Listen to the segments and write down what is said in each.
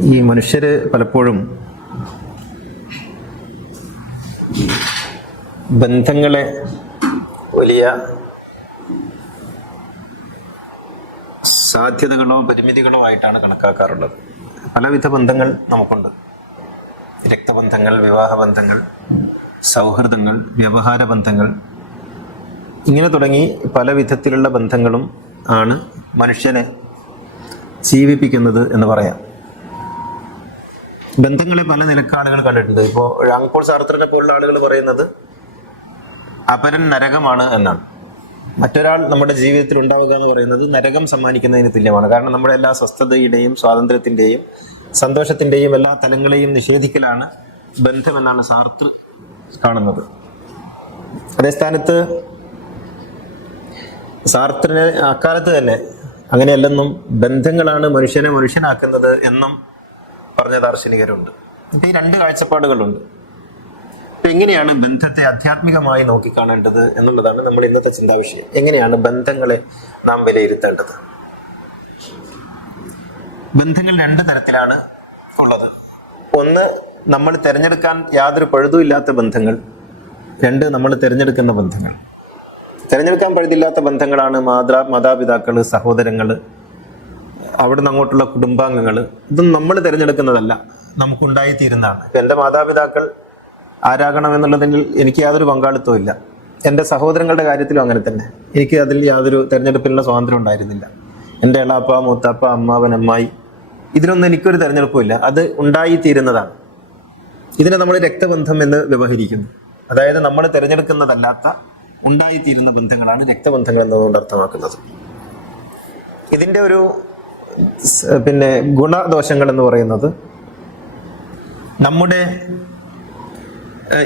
ഈ മനുഷ്യർ പലപ്പോഴും ബന്ധങ്ങളെ വലിയ സാധ്യതകളോ പരിമിതികളോ ആയിട്ടാണ് കണക്കാക്കാറുള്ളത്. പലവിധ ബന്ധങ്ങൾ നമുക്കുണ്ട്. രക്തബന്ധങ്ങൾ, വിവാഹബന്ധങ്ങൾ, സൗഹൃദങ്ങൾ, വ്യവഹാര ബന്ധങ്ങൾ, ഇങ്ങനെ തുടങ്ങി പല വിധത്തിലുള്ള ബന്ധങ്ങളും ആണ് മനുഷ്യനെ ജീവിപ്പിക്കുന്നത് എന്ന് പറയാം. ബന്ധങ്ങളെ പല നിലക്കാളുകൾ കണ്ടിട്ടുണ്ട്. ഇപ്പോൾ ജാൻ പോൾ സാർത്രനെ പോലുള്ള ആളുകൾ പറയുന്നത് അപരൻ നരകമാണ് എന്നാണ്. മറ്റൊരാൾ നമ്മുടെ ജീവിതത്തിൽ ഉണ്ടാവുക എന്ന് പറയുന്നത് നരകം സമ്മാനിക്കുന്നതിന് തുല്യമാണ്. കാരണം നമ്മുടെ എല്ലാ സ്വസ്ഥതയുടെയും സ്വാതന്ത്ര്യത്തിൻ്റെയും സന്തോഷത്തിൻ്റെയും എല്ലാ തലങ്ങളെയും നിഷേധിക്കലാണ് ബന്ധമെന്നാണ് സാർത്ര കാണുന്നത്. അതേ സ്ഥാനത്ത് സാർത്രന് അക്കാലത്ത് തന്നെ അങ്ങനെയല്ലെന്നും ബന്ധങ്ങളാണ് മനുഷ്യനെ മനുഷ്യനാക്കുന്നത് എന്നും പറഞ്ഞ ദാർശനികരുണ്ട്. അപ്പം ഈ രണ്ട് കാഴ്ചപ്പാടുകളുണ്ട്. അപ്പം എങ്ങനെയാണ് ബന്ധത്തെ ആധ്യാത്മികമായി നോക്കിക്കാണേണ്ടത് എന്നുള്ളതാണ് നമ്മൾ ഇന്നത്തെ ചിന്താവിഷയം. എങ്ങനെയാണ് ബന്ധങ്ങളെ നാം വിലയിരുത്തേണ്ടത്? ബന്ധങ്ങൾ രണ്ട് തരത്തിലാണ് ഉള്ളത്. ഒന്ന്, നമ്മൾ തിരഞ്ഞെടുക്കാൻ യാതൊരു പഴുതുമില്ലാത്ത ബന്ധങ്ങൾ. രണ്ട്, നമ്മൾ തിരഞ്ഞെടുക്കുന്ന ബന്ധങ്ങൾ. തിരഞ്ഞെടുക്കാൻ പഴുതില്ലാത്ത ബന്ധങ്ങളാണ് മാതാപിതാക്കൾ, സഹോദരങ്ങൾ, അവിടുന്ന് അങ്ങോട്ടുള്ള കുടുംബാംഗങ്ങൾ. ഇതും നമ്മൾ തിരഞ്ഞെടുക്കുന്നതല്ല, നമുക്കുണ്ടായിത്തീരുന്നതാണ്. എൻ്റെ മാതാപിതാക്കൾ ആരാകണമെന്നുള്ളതിൽ എനിക്ക് യാതൊരു പങ്കാളിത്തവും ഇല്ല. എൻ്റെ സഹോദരങ്ങളുടെ കാര്യത്തിലും അങ്ങനെ തന്നെ. എനിക്ക് അതിൽ യാതൊരു തിരഞ്ഞെടുപ്പിനുള്ള സ്വാതന്ത്ര്യം ഉണ്ടായിരുന്നില്ല. എൻ്റെ എളാപ്പ, മൂത്താപ്പ, അമ്മാവൻ, അമ്മായി, ഇതിനൊന്നും എനിക്കൊരു തിരഞ്ഞെടുപ്പുമില്ല. അത് ഉണ്ടായിത്തീരുന്നതാണ്. ഇതിനെ നമ്മൾ രക്തബന്ധം എന്ന് വ്യവഹരിക്കുന്നു. അതായത് നമ്മൾ തിരഞ്ഞെടുക്കുന്നതല്ലാത്ത ഉണ്ടായിത്തീരുന്ന ബന്ധങ്ങളാണ് രക്തബന്ധങ്ങൾ എന്നതുകൊണ്ട് അർത്ഥമാക്കുന്നത്. ഇതിൻ്റെ ഒരു ഗുണദോഷങ്ങൾ എന്ന് പറയുന്നത് നമ്മുടെ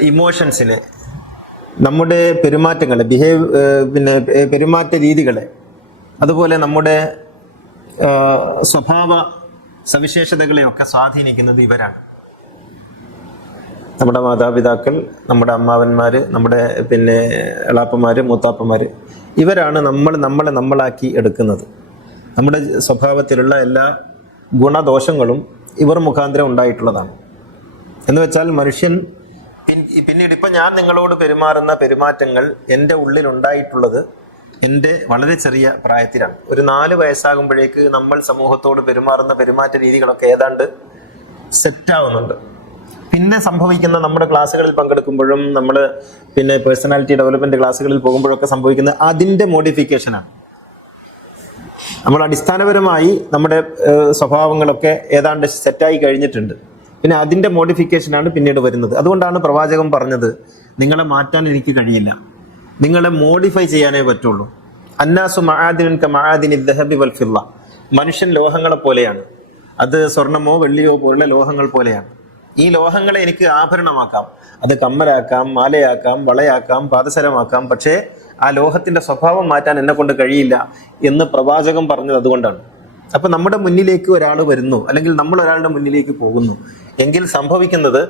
ഇമോഷൻസിനെ, നമ്മുടെ പെരുമാറ്റങ്ങളെ, പെരുമാറ്റ രീതികളെ, അതുപോലെ നമ്മുടെ സ്വഭാവ സവിശേഷതകളെയൊക്കെ സ്വാധീനിക്കുന്നത് ഇവരാണ്. നമ്മുടെ മാതാപിതാക്കൾ, നമ്മുടെ അമ്മാവന്മാര്, നമ്മുടെ എളാപ്പന്മാര്, മൂത്താപ്പന്മാര്, ഇവരാണ് നമ്മളെ നമ്മളാക്കി എടുക്കുന്നത്. നമ്മുടെ സ്വഭാവത്തിലുള്ള എല്ലാ ഗുണദോഷങ്ങളും ഇവർ മുഖാന്തരം ഉണ്ടായിട്ടുള്ളതാണ്. എന്ന് വെച്ചാൽ മനുഷ്യൻ പിന്നീട് ഇപ്പം ഞാൻ നിങ്ങളോട് പെരുമാറുന്ന പെരുമാറ്റങ്ങൾ എൻ്റെ ഉള്ളിൽ ഉണ്ടായിട്ടുള്ളത് എൻ്റെ വളരെ ചെറിയ പ്രായത്തിലാണ്. ഒരു 4 വയസ്സാകുമ്പോഴേക്ക് നമ്മൾ സമൂഹത്തോട് പെരുമാറുന്ന പെരുമാറ്റ രീതികളൊക്കെ ഏതാണ്ട് സെറ്റാവുന്നുണ്ട്. പിന്നെ സംഭവിക്കുന്ന നമ്മുടെ ക്ലാസ്സുകളിൽ പങ്കെടുക്കുമ്പോഴും നമ്മൾ പേഴ്സണാലിറ്റി ഡെവലപ്മെന്റ് ക്ലാസ്സുകളിൽ പോകുമ്പോഴൊക്കെ സംഭവിക്കുന്ന അതിൻ്റെ മോഡിഫിക്കേഷനാണ്. നമ്മൾ അടിസ്ഥാനപരമായി നമ്മുടെ സ്വഭാവങ്ങളൊക്കെ ഏതാണ്ട് സെറ്റായി കഴിഞ്ഞിട്ടുണ്ട്. പിന്നെ അതിൻ്റെ മോഡിഫിക്കേഷനാണ് പിന്നീട് വരുന്നത്. അതുകൊണ്ടാണ് പ്രവാചകൻ പറഞ്ഞത്, നിങ്ങളെ മാറ്റാൻ എനിക്ക് കഴിയില്ല, നിങ്ങളെ മോഡിഫൈ ചെയ്യാനേ പറ്റുള്ളൂ. അന്നാസു മആദിനുൻ കമആദിനി ദഹബി വൽ ഫിദ്ദ. മനുഷ്യൻ ലോഹങ്ങളെ പോലെയാണ്. അത് സ്വർണമോ വെള്ളിയോ പോലുള്ള ലോഹങ്ങൾ പോലെയാണ്. ഈ ലോഹങ്ങളെ എനിക്ക് ആഭരണമാക്കാം, അത് കമ്മലാക്കാം, മാലയാക്കാം, വളയാക്കാം, പാദസരമാക്കാം. പക്ഷേ ആ ലോഹത്തിന്റെ സ്വഭാവം മാറ്റാൻ എന്നെ കൊണ്ട് കഴിയില്ല എന്ന് പ്രവാചകൻ പറഞ്ഞത് അതുകൊണ്ടാണ്. അപ്പൊ നമ്മുടെ മുന്നിലേക്ക് ഒരാൾ വരുന്നു, അല്ലെങ്കിൽ നമ്മൾ ഒരാളുടെ മുന്നിലേക്ക് പോകുന്നു എങ്കിൽ സംഭവിക്കുന്നത്,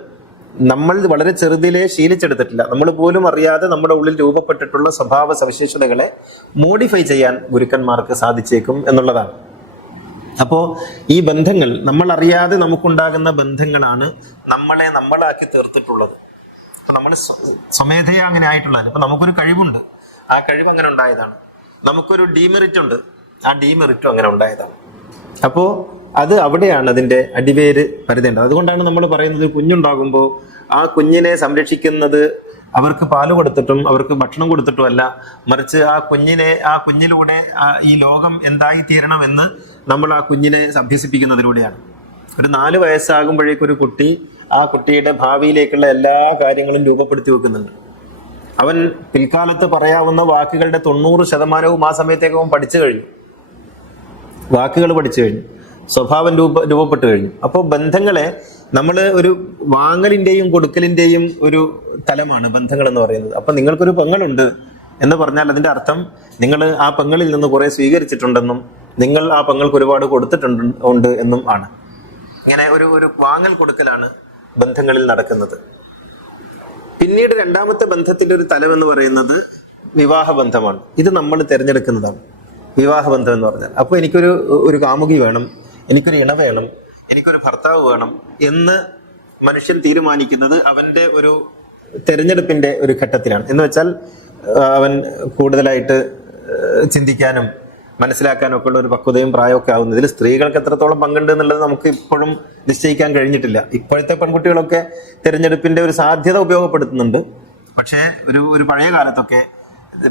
നമ്മൾ വളരെ ചെറുതിലെ ശീലിച്ചെടുത്തിട്ടില്ല, നമ്മൾ പോലും അറിയാതെ നമ്മുടെ ഉള്ളിൽ രൂപപ്പെട്ടിട്ടുള്ള സ്വഭാവ സവിശേഷതകളെ മോഡിഫൈ ചെയ്യാൻ ഗുരുക്കന്മാർക്ക് സാധിച്ചേക്കും എന്നുള്ളതാണ്. അപ്പോൾ ഈ ബന്ധങ്ങൾ നമ്മൾ അറിയാതെ നമുക്കുണ്ടാകുന്ന ബന്ധങ്ങളാണ് നമ്മളെ നമ്മളാക്കി തീർത്തിട്ടുള്ളത്. അപ്പൊ നമ്മൾ സ്വമേധയാ അങ്ങനെ ആയിട്ടുള്ളത്. ഇപ്പൊ നമുക്കൊരു കഴിവുണ്ട്, ആ കഴിവ് അങ്ങനെ ഉണ്ടായതാണ്. നമുക്കൊരു ഡീമെറിറ്റ് ഉണ്ട്, ആ ഡീമെറിറ്റും അങ്ങനെ ഉണ്ടായതാണ്. അപ്പോൾ അത് അവിടെയാണ് അതിൻ്റെ അടിവേര് പരതേണ്ടത്. അതുകൊണ്ടാണ് നമ്മൾ പറയുന്നത്, കുഞ്ഞുണ്ടാകുമ്പോൾ ആ കുഞ്ഞിനെ സംരക്ഷിക്കുന്നത് അവർക്ക് പാല് കൊടുത്തിട്ടും അവർക്ക് ഭക്ഷണം കൊടുത്തിട്ടും അല്ല, മറിച്ച് ആ കുഞ്ഞിലൂടെ ഈ ലോകം എന്തായി തീരണമെന്ന് നമ്മൾ ആ കുഞ്ഞിനെ അഭ്യസിപ്പിക്കുന്നതിലൂടെയാണ്. ഒരു 4 വയസ്സാകുമ്പോഴേക്കൊരു കുട്ടി ആ കുട്ടിയുടെ ഭാവിയിലേക്കുള്ള എല്ലാ കാര്യങ്ങളും രൂപപ്പെടുത്തി വെക്കുന്നുണ്ട്. അവൻ പിൽക്കാലത്ത് പറയാവുന്ന വാക്കുകളുടെ 90% ആ സമയത്തേക്ക് അവൻ പഠിച്ചു കഴിഞ്ഞു. വാക്കുകൾ പഠിച്ചു കഴിഞ്ഞു, സ്വഭാവം രൂപപ്പെട്ടു കഴിഞ്ഞു. അപ്പോൾ ബന്ധങ്ങളെ നമ്മൾ ഒരു വാങ്ങലിൻ്റെയും കൊടുക്കലിൻ്റെയും ഒരു തലമാണ് ബന്ധങ്ങൾ എന്ന് പറയുന്നത്. അപ്പം നിങ്ങൾക്കൊരു പെങ്ങളുണ്ട് എന്ന് പറഞ്ഞാൽ അതിൻ്റെ അർത്ഥം നിങ്ങൾ ആ പെങ്ങളിൽ നിന്ന് കുറേ സ്വീകരിച്ചിട്ടുണ്ടെന്നും നിങ്ങൾ ആ പെങ്ങൾക്ക് ഒരുപാട് കൊടുത്തിട്ടുണ്ട് എന്നും ആണ്. ഇങ്ങനെ ഒരു വാങ്ങൽ കൊടുക്കലാണ് ബന്ധങ്ങളിൽ നടക്കുന്നത്. പിന്നീട് രണ്ടാമത്തെ ബന്ധത്തിൻ്റെ ഒരു തലം എന്ന് പറയുന്നത് വിവാഹബന്ധമാണ്. ഇത് നമ്മൾ തിരഞ്ഞെടുക്കുന്നതാണ് വിവാഹബന്ധം എന്ന് പറഞ്ഞാൽ. അപ്പോൾ എനിക്കൊരു കാമുകി വേണം, എനിക്കൊരു ഇണ വേണം, എനിക്കൊരു ഭർത്താവ് വേണം എന്ന് മനുഷ്യൻ തീരുമാനിക്കുന്നത് അവന്റെ ഒരു തെരഞ്ഞെടുപ്പിന്റെ ഒരു ഘട്ടത്തിലാണ്. എന്ന് വെച്ചാൽ അവൻ കൂടുതലായിട്ട് ചിന്തിക്കാനും മനസ്സിലാക്കാനും ഒക്കെ ഉള്ള ഒരു പക്വതയും പ്രായമൊക്കെ ആവുന്നതിൽ സ്ത്രീകൾക്ക് എത്രത്തോളം പങ്കുണ്ട് എന്നുള്ളത് നമുക്ക് ഇപ്പോഴും നിശ്ചയിക്കാൻ കഴിഞ്ഞിട്ടില്ല. ഇപ്പോഴത്തെ പെൺകുട്ടികളൊക്കെ തെരഞ്ഞെടുപ്പിന്റെ ഒരു സാധ്യത ഉപയോഗപ്പെടുത്തുന്നുണ്ട്. പക്ഷേ ഒരു പഴയ കാലത്തൊക്കെ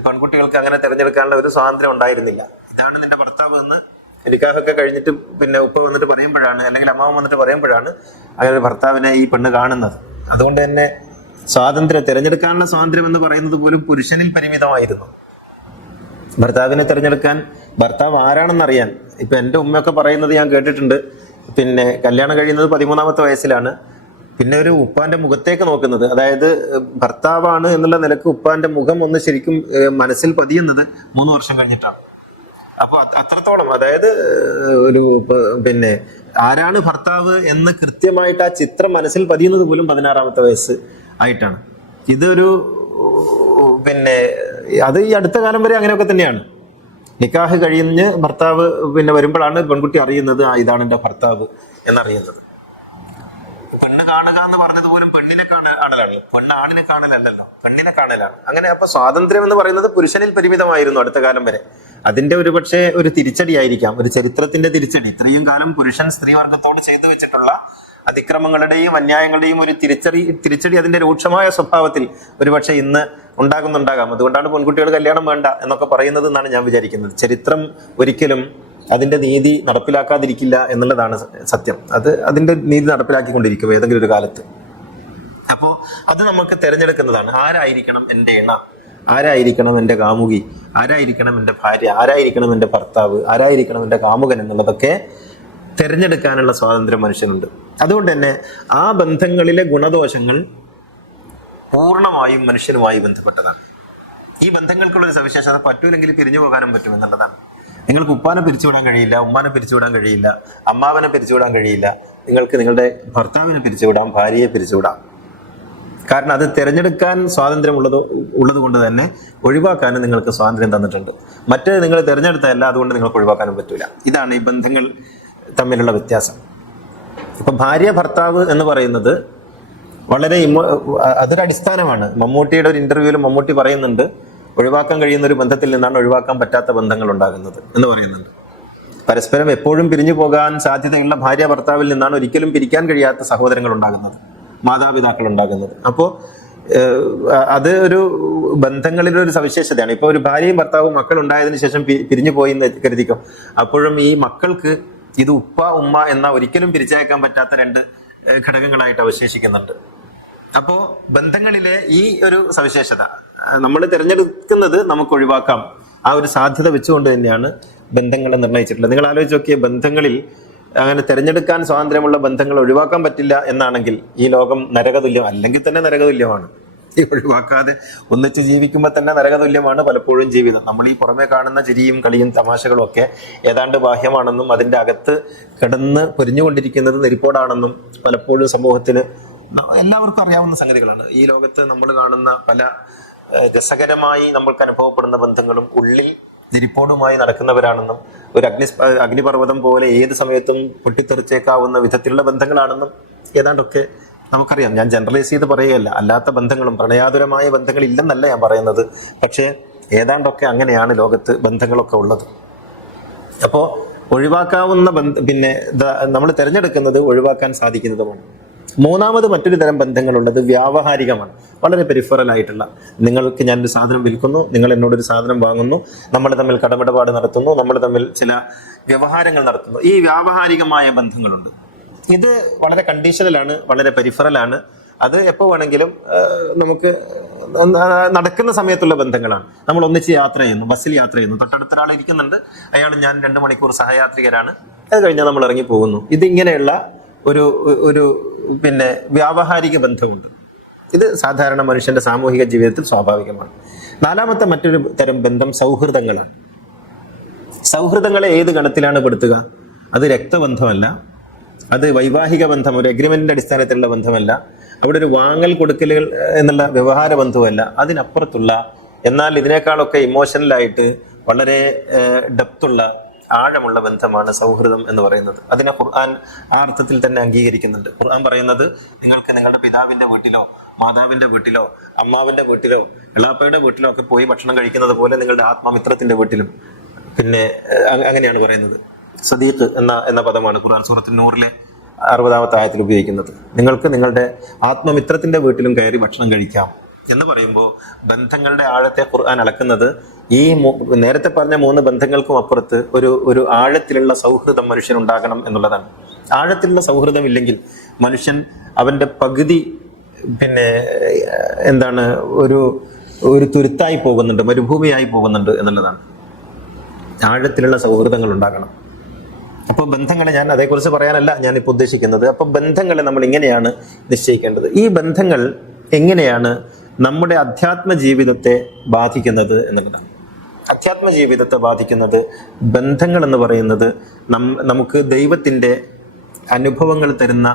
പെൺകുട്ടികൾക്ക് അങ്ങനെ തെരഞ്ഞെടുക്കാനുള്ള ഒരു സ്വാതന്ത്ര്യം ഉണ്ടായിരുന്നില്ല. ഇതാണ് നിന്റെ ഭർത്താവ് എന്ന് നിക്കാഹൊക്കെ കഴിഞ്ഞിട്ട് പിന്നെ ഉപ്പ വന്നിട്ട് പറയുമ്പോഴാണ്, അല്ലെങ്കിൽ അമ്മാവൻ വന്നിട്ട് പറയുമ്പോഴാണ് അങ്ങനെ ഒരു ഭർത്താവിനെ ഈ പെണ്ണ് കാണുന്നത്. അതുകൊണ്ട് തന്നെ തിരഞ്ഞെടുക്കാനുള്ള സ്വാതന്ത്ര്യം എന്ന് പറയുന്നത് പോലും പുരുഷനിൽ പരിമിതമായിരുന്നു. ഭർത്താവിനെ തിരഞ്ഞെടുക്കാൻ ഭർത്താവ് ആരാണെന്നറിയാൻ ഇപ്പൊ എൻ്റെ ഉമ്മയൊക്കെ പറയുന്നത് ഞാൻ കേട്ടിട്ടുണ്ട്. പിന്നെ കല്യാണം കഴിയുന്നത് 13ാമത്തെ വയസ്സിലാണ്. പിന്നെ ഒരു ഉപ്പാന്റെ മുഖത്തേക്ക് നോക്കുന്നത്, അതായത് ഭർത്താവാണ് എന്നുള്ള നിലക്ക് ഉപ്പാന്റെ മുഖം ഒന്ന് ശരിക്കും മനസ്സിൽ പതിയുന്നത് 3 വർഷം കഴിഞ്ഞിട്ടാണ്. അപ്പൊ അത്രത്തോളം, അതായത് ഒരു പിന്നെ ആരാണ് ഭർത്താവ് എന്ന് കൃത്യമായിട്ട് ആ ചിത്രം മനസ്സിൽ പതിയുന്നത് പോലും 16ാമത്തെ വയസ്സ് ആയിട്ടാണ്. ഇതൊരു പിന്നെ അത് ഈ അടുത്ത കാലം വരെ അങ്ങനെയൊക്കെ തന്നെയാണ്. നിക്കാഹ് കഴിഞ്ഞ് ഭർത്താവ് പിന്നെ വരുമ്പോഴാണ് പെൺകുട്ടി അറിയുന്നത് ഇതാണ് എൻ്റെ ഭർത്താവ് എന്നറിയുന്നത്. പെണ്ണ് കാണുക എന്ന് പറഞ്ഞത് പോലും പെണ്ണിനെ കാണലാണ്, പെണ്ണ് ആണിനെ കാണലല്ലല്ലോ, പെണ്ണിനെ കാണലാണ്. അങ്ങനെ അപ്പൊ സ്വാതന്ത്ര്യം എന്ന് പറയുന്നത് പുരുഷനിൽ പരിമിതമായിരുന്നു അടുത്ത കാലം വരെ. അതിന്റെ ഒരു പക്ഷേ ഒരു തിരിച്ചടിയായിരിക്കാം, ഒരു ചരിത്രത്തിന്റെ തിരിച്ചടി. ഇത്രയും കാലം പുരുഷൻ സ്ത്രീവർഗത്തോട് ചെയ്തു വെച്ചിട്ടുള്ള അതിക്രമങ്ങളുടെയും അന്യായങ്ങളുടെയും ഒരു തിരിച്ചടി അതിന്റെ രൂക്ഷമായ സ്വഭാവത്തിൽ ഒരുപക്ഷെ ഇന്ന് ഉണ്ടാകുന്നുണ്ടാകാം. അതുകൊണ്ടാണ് പെൺകുട്ടികൾ കല്യാണം വേണ്ട എന്നൊക്കെ പറയുന്നത് എന്നാണ് ഞാൻ വിചാരിക്കുന്നത്. ചരിത്രം ഒരിക്കലും അതിന്റെ നീതി നടപ്പിലാക്കാതിരിക്കില്ല എന്നുള്ളതാണ് സത്യം. അതിന്റെ നീതി നടപ്പിലാക്കിക്കൊണ്ടിരിക്കും ഏതെങ്കിലും ഒരു കാലത്ത്. അപ്പോ അത് നമുക്ക് തിരഞ്ഞെടുക്കുന്നതാണ്. ആരായിരിക്കണം എൻ്റെ ഇണ, ആരായിരിക്കണം എൻ്റെ കാമുകി, ആരായിരിക്കണം എൻ്റെ ഭാര്യ, ആരായിരിക്കണം എൻ്റെ ഭർത്താവ്, ആരായിരിക്കണം എൻ്റെ കാമുകൻ എന്നുള്ളതൊക്കെ തിരഞ്ഞെടുക്കാനുള്ള സ്വാതന്ത്ര്യം മനുഷ്യനുണ്ട്. അതുകൊണ്ട് തന്നെ ആ ബന്ധങ്ങളിലെ ഗുണദോഷങ്ങൾ പൂർണ്ണമായും മനുഷ്യനുമായി ബന്ധപ്പെട്ടതാണ്. ഈ ബന്ധങ്ങൾക്കുള്ളൊരു സവിശേഷത പറ്റൂലെങ്കിൽ പിരിഞ്ഞു പോകാനും പറ്റുമെന്നുള്ളതാണ്. നിങ്ങൾക്ക് ഉപ്പാനെ പിരിച്ചുവിടാൻ കഴിയില്ല, ഉമ്മാനെ പിരിച്ചുവിടാൻ കഴിയില്ല, അമ്മാവനെ പിരിച്ചുവിടാൻ കഴിയില്ല. നിങ്ങൾക്ക് നിങ്ങളുടെ ഭർത്താവിനെ പിരിച്ചുവിടാം, ഭാര്യയെ പിരിച്ചുവിടാം. കാരണം അത് തിരഞ്ഞെടുക്കാൻ സ്വാതന്ത്ര്യം ഉള്ളത് കൊണ്ട് തന്നെ ഒഴിവാക്കാനും നിങ്ങൾക്ക് സ്വാതന്ത്ര്യം തന്നിട്ടുണ്ട്. മറ്റേ നിങ്ങൾ തിരഞ്ഞെടുത്തതല്ല, അതുകൊണ്ട് നിങ്ങൾക്ക് ഒഴിവാക്കാനും പറ്റൂല. ഇതാണ് ഈ ബന്ധങ്ങൾ തമ്മിലുള്ള വ്യത്യാസം. ഇപ്പൊ ഭാര്യ ഭർത്താവ് എന്ന് പറയുന്നത് വളരെ അതൊരു അടിസ്ഥാനമാണ്. മമ്മൂട്ടിയുടെ ഒരു ഇന്റർവ്യൂവിൽ മമ്മൂട്ടി പറയുന്നുണ്ട്, ഒഴിവാക്കാൻ കഴിയുന്ന ഒരു ബന്ധത്തിൽ നിന്നാണ് ഒഴിവാക്കാൻ പറ്റാത്ത ബന്ധങ്ങൾ ഉണ്ടാകുന്നത് എന്ന് പറയുന്നുണ്ട്. പരസ്പരം എപ്പോഴും പിരിഞ്ഞു പോകാൻ സാധ്യതയുള്ള ഭാര്യ ഭർത്താവിൽ നിന്നാണ് ഒരിക്കലും പിരിക്കാൻ കഴിയാത്ത സഹോദരങ്ങൾ ഉണ്ടാകുന്നത്, മാതാപിതാക്കൾ ഉണ്ടാകുന്നത്. അപ്പോൾ അത് ഒരു ബന്ധങ്ങളിലെ ഒരു സവിശേഷതയാണ്. ഇപ്പൊ ഒരു ഭാര്യയും ഭർത്താവും മക്കൾ ഉണ്ടായതിനു ശേഷം പിരിഞ്ഞു പോയി എന്ന് കരുതിക്കും. അപ്പോഴും ഈ മക്കൾക്ക് ഇത് ഉപ്പ ഉമ്മ എന്ന ഒരിക്കലും പിരിച്ചയക്കാൻ പറ്റാത്ത 2 ഘടകങ്ങളായിട്ട് അവശേഷിക്കുന്നുണ്ട്. അപ്പോ ബന്ധങ്ങളിലെ ഈ ഒരു സവിശേഷത നമ്മൾ തിരഞ്ഞെടുക്കുന്നത് നമുക്ക് ഒഴിവാക്കാം, ആ ഒരു സാധ്യത വെച്ചുകൊണ്ട് തന്നെയാണ് ബന്ധങ്ങളെ നിർണ്ണയിച്ചിട്ടുള്ളത്. നിങ്ങൾ ആലോചിച്ച് നോക്കിയ ബന്ധങ്ങളിൽ അങ്ങനെ തിരഞ്ഞെടുക്കാൻ സ്വാതന്ത്ര്യമുള്ള ബന്ധങ്ങൾ ഒഴിവാക്കാൻ പറ്റില്ല എന്നാണെങ്കിൽ ഈ ലോകം നരകതുല്യം, അല്ലെങ്കിൽ തന്നെ നരകതുല്യമാണ്. ഈ ഒഴിവാക്കാതെ ഒന്നിച്ച് ജീവിക്കുമ്പോൾ തന്നെ നരകതുല്യമാണ് പലപ്പോഴും ജീവിതം. നമ്മൾ ഈ പുറമെ കാണുന്ന ചിരിയും കളിയും തമാശകളും ഒക്കെ ഏതാണ്ട് ബാഹ്യമാണെന്നും അതിൻ്റെ അകത്ത് കിടന്ന് പൊരിഞ്ഞുകൊണ്ടിരിക്കുന്നത് നെരിപ്പോടാണെന്നും പലപ്പോഴും സമൂഹത്തിന് എല്ലാവർക്കും അറിയാവുന്ന സംഗതികളാണ്. ഈ ലോകത്ത് നമ്മൾ കാണുന്ന പല രസകരമായി നമ്മൾക്ക് അനുഭവപ്പെടുന്ന ബന്ധങ്ങളും ഉള്ളിൽ നെരിപ്പോടുമായി നടക്കുന്നവരാണെന്നും ഒരു അഗ്നിപർവ്വതം പോലെ ഏത് സമയത്തും പൊട്ടിത്തെറിച്ചേക്കാവുന്ന വിധത്തിലുള്ള ബന്ധങ്ങളാണെന്നും ഏതാണ്ടൊക്കെ നമുക്കറിയാം. ഞാൻ ജനറലൈസ് ചെയ്ത് പറയുകയല്ല. അല്ലാത്ത ബന്ധങ്ങളും പ്രണയാതുരമായ ബന്ധങ്ങൾ ഇല്ലെന്നല്ല ഞാൻ പറയുന്നത്. പക്ഷേ ഏതാണ്ടൊക്കെ അങ്ങനെയാണ് ലോകത്ത് ബന്ധങ്ങളൊക്കെ ഉള്ളത്. അപ്പോൾ ഒഴിവാക്കാവുന്ന പിന്നെ നമ്മൾ തിരഞ്ഞെടുക്കുന്നത് ഒഴിവാക്കാൻ സാധിക്കുന്നതുമാണ്. മൂന്നാമത് മറ്റൊരു തരം ബന്ധങ്ങളുള്ളത് വ്യാവഹാരികമാണ്, വളരെ പെരിഫറൽ ആയിട്ടുള്ള. നിങ്ങൾക്ക് ഞാനൊരു സാധനം വിൽക്കുന്നു, നിങ്ങൾ എന്നോടൊരു സാധനം വാങ്ങുന്നു, നമ്മൾ തമ്മിൽ കടമിടപാട് നടത്തുന്നു, നമ്മൾ തമ്മിൽ ചില വ്യവഹാരങ്ങൾ നടത്തുന്നു. ഈ വ്യാവഹാരികമായ ബന്ധങ്ങളുണ്ട്. ഇത് വളരെ കണ്ടീഷണലാണ്, വളരെ പെരിഫറലാണ്. അത് എപ്പോൾ വേണമെങ്കിലും നമുക്ക് നടക്കുന്ന സമയത്തുള്ള ബന്ധങ്ങളാണ്. നമ്മൾ ഒന്നിച്ച് യാത്ര ചെയ്യുന്നു, ബസ്സിൽ യാത്ര ചെയ്യുന്നു, തൊട്ടടുത്ത ഒരാൾ ഇരിക്കുന്നുണ്ട്, അയാൾ ഞാൻ 2 മണിക്കൂർ സഹയാത്രികരാണ്, അത് കഴിഞ്ഞാൽ നമ്മൾ ഇറങ്ങി പോകുന്നു. ഇതിങ്ങനെയുള്ള ഒരു പിന്നെ വ്യാവഹാരിക ബന്ധമുണ്ട്. ഇത് സാധാരണ മനുഷ്യന്റെ സാമൂഹിക ജീവിതത്തിൽ സ്വാഭാവികമാണ്. നാലാമത്തെ മറ്റൊരു തരം ബന്ധം സൗഹൃദങ്ങളാണ്. സൗഹൃദങ്ങളെ ഏത് ഗണത്തിലാണ് പെടുത്തുക? അത് രക്തബന്ധമല്ല, അത് വൈവാഹിക ബന്ധം, ഒരു എഗ്രിമെന്റിന്റെ അടിസ്ഥാനത്തിലുള്ള ബന്ധമല്ല, അവിടെ ഒരു വാങ്ങൽ കൊടുക്കലുകൾ എന്നുള്ള വ്യവഹാര ബന്ധവുമല്ല. അതിനപ്പുറത്തുള്ള, എന്നാൽ ഇതിനേക്കാളൊക്കെ ഇമോഷണലായിട്ട് വളരെ ഡെപ്തുള്ള, ആഴമുള്ള ബന്ധമാണ് സൗഹൃദം എന്ന് പറയുന്നത്. അതിനെ ഖുർആൻ ആ അർത്ഥത്തിൽ തന്നെ അംഗീകരിക്കുന്നുണ്ട്. ഖുർആൻ പറയുന്നത് നിങ്ങൾക്ക് നിങ്ങളുടെ പിതാവിന്റെ വീട്ടിലോ മാതാവിന്റെ വീട്ടിലോ അമ്മാവിന്റെ വീട്ടിലോ എളാപ്പയുടെ വീട്ടിലോ ഒക്കെ പോയി ഭക്ഷണം കഴിക്കുന്നത് പോലെ നിങ്ങളുടെ ആത്മമിത്രത്തിന്റെ വീട്ടിലും, പിന്നെ അങ്ങനെയാണ് പറയുന്നത്. സദീഖ് എന്ന പദമാണ് ഖുർആൻ സൂറത്തുൽ നൂറിലെ 60-ാമത്തെ ആയത്തിൽ ഉപയോഗിക്കുന്നത്. നിങ്ങൾക്ക് നിങ്ങളുടെ ആത്മമിത്രത്തിന്റെ വീട്ടിലും കയറി ഭക്ഷണം കഴിക്കാം എന്ന് പറയുമ്പോൾ ബന്ധങ്ങളുടെ ആഴത്തെ ഖുർആൻ അളക്കുന്നത് ഈ നേരത്തെ പറഞ്ഞ 3 ബന്ധങ്ങൾക്കും അപ്പുറത്ത് ഒരു ആഴത്തിലുള്ള സൗഹൃദം മനുഷ്യനുണ്ടാകണം എന്നുള്ളതാണ്. ആഴത്തിലുള്ള സൗഹൃദം ഇല്ലെങ്കിൽ മനുഷ്യൻ അവന്റെ പകുതി പിന്നെ എന്താണ് ഒരു തുരുത്തായി പോകുന്നുണ്ട്, മരുഭൂമിയായി പോകുന്നുണ്ട് എന്നുള്ളതാണ്. ആഴത്തിലുള്ള സൗഹൃദങ്ങൾ ഉണ്ടാകണം. അപ്പോൾ ബന്ധങ്ങളെ ഞാൻ അതേക്കുറിച്ച് പറയാനല്ല ഞാനിപ്പോൾ ഉദ്ദേശിക്കുന്നത്. അപ്പോൾ ബന്ധങ്ങളെ നമ്മൾ ഇങ്ങനെയാണ് നിശ്ചയിക്കേണ്ടത്. ഈ ബന്ധങ്ങൾ എങ്ങനെയാണ് നമ്മുടെ അധ്യാത്മ ജീവിതത്തെ ബാധിക്കുന്നത് എന്നുള്ളതാണ്. അധ്യാത്മ ജീവിതത്തെ ബാധിക്കുന്നത് ബന്ധങ്ങൾ എന്ന് പറയുന്നത് നമുക്ക് ദൈവത്തിൻ്റെ അനുഭവങ്ങൾ തരുന്ന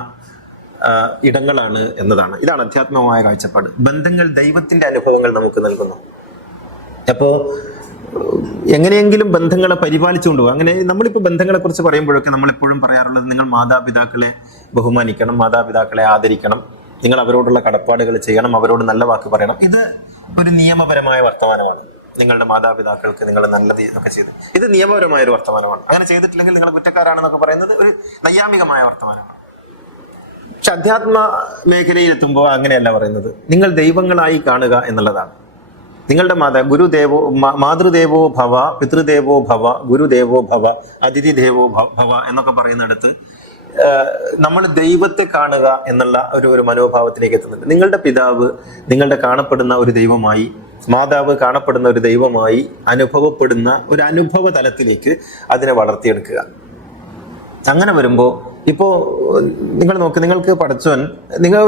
ഇടങ്ങളാണ് എന്നതാണ്. ഇതാണ് അധ്യാത്മമായ കാഴ്ചപ്പാട്. ബന്ധങ്ങൾ ദൈവത്തിൻ്റെ അനുഭവങ്ങൾ നമുക്ക് നൽകുന്നു. അപ്പോൾ എങ്ങനെയെങ്കിലും ബന്ധങ്ങളെ പരിപാലിച്ചുകൊണ്ട് പോകും. അങ്ങനെ നമ്മളിപ്പോൾ ബന്ധങ്ങളെ കുറിച്ച് പറയുമ്പോഴൊക്കെ നമ്മളെപ്പോഴും പറയാറുള്ളത് നിങ്ങൾ മാതാപിതാക്കളെ ബഹുമാനിക്കണം, മാതാപിതാക്കളെ ആദരിക്കണം, നിങ്ങൾ അവരോടുള്ള കടപ്പാടുകൾ ചെയ്യണം, അവരോട് നല്ല വാക്ക് പറയണം. ഇത് ഒരു നിയമപരമായ വർത്തമാനമാണ്. നിങ്ങളുടെ മാതാപിതാക്കൾക്ക് നിങ്ങൾ നല്ലത് ഒക്കെ ചെയ്ത്, ഇത് നിയമപരമായ ഒരു വർത്തമാനമാണ്. അങ്ങനെ ചെയ്തിട്ടില്ലെങ്കിൽ നിങ്ങൾ കുറ്റക്കാരാണെന്നൊക്കെ പറയുന്നത് ഒരു നൈയാമികമായ വർത്തമാനമാണ്. പക്ഷെ അധ്യാത്മ മേഖലയിൽ എത്തുമ്പോൾ അങ്ങനെയല്ല പറയുന്നത്. നിങ്ങൾ ദൈവങ്ങളായി കാണുക എന്നുള്ളതാണ്. നിങ്ങളുടെ മാതൃദേവോ ഭവ, പിതൃദേവോ ഭവ, ഗുരുദേവോ ഭവ, അതിഥി ദേവോ ഭവ എന്നൊക്കെ പറയുന്നിടത്ത് നമ്മൾ ദൈവത്തെ കാണുക എന്നുള്ള ഒരു മനോഭാവത്തിലേക്ക് എത്തുന്നുണ്ട്. നിങ്ങളുടെ പിതാവ് നിങ്ങളുടെ കാണപ്പെടുന്ന ഒരു ദൈവമായി, മാതാവ് കാണപ്പെടുന്ന ഒരു ദൈവമായി അനുഭവപ്പെടുന്ന ഒരു അനുഭവ തലത്തിലേക്ക് അതിനെ വളർത്തിയെടുക്കുക. അങ്ങനെ വരുമ്പോൾ ഇപ്പോൾ നിങ്ങൾ നോക്ക്, നിങ്ങൾക്ക് പടച്ചവൻ നിങ്ങൾ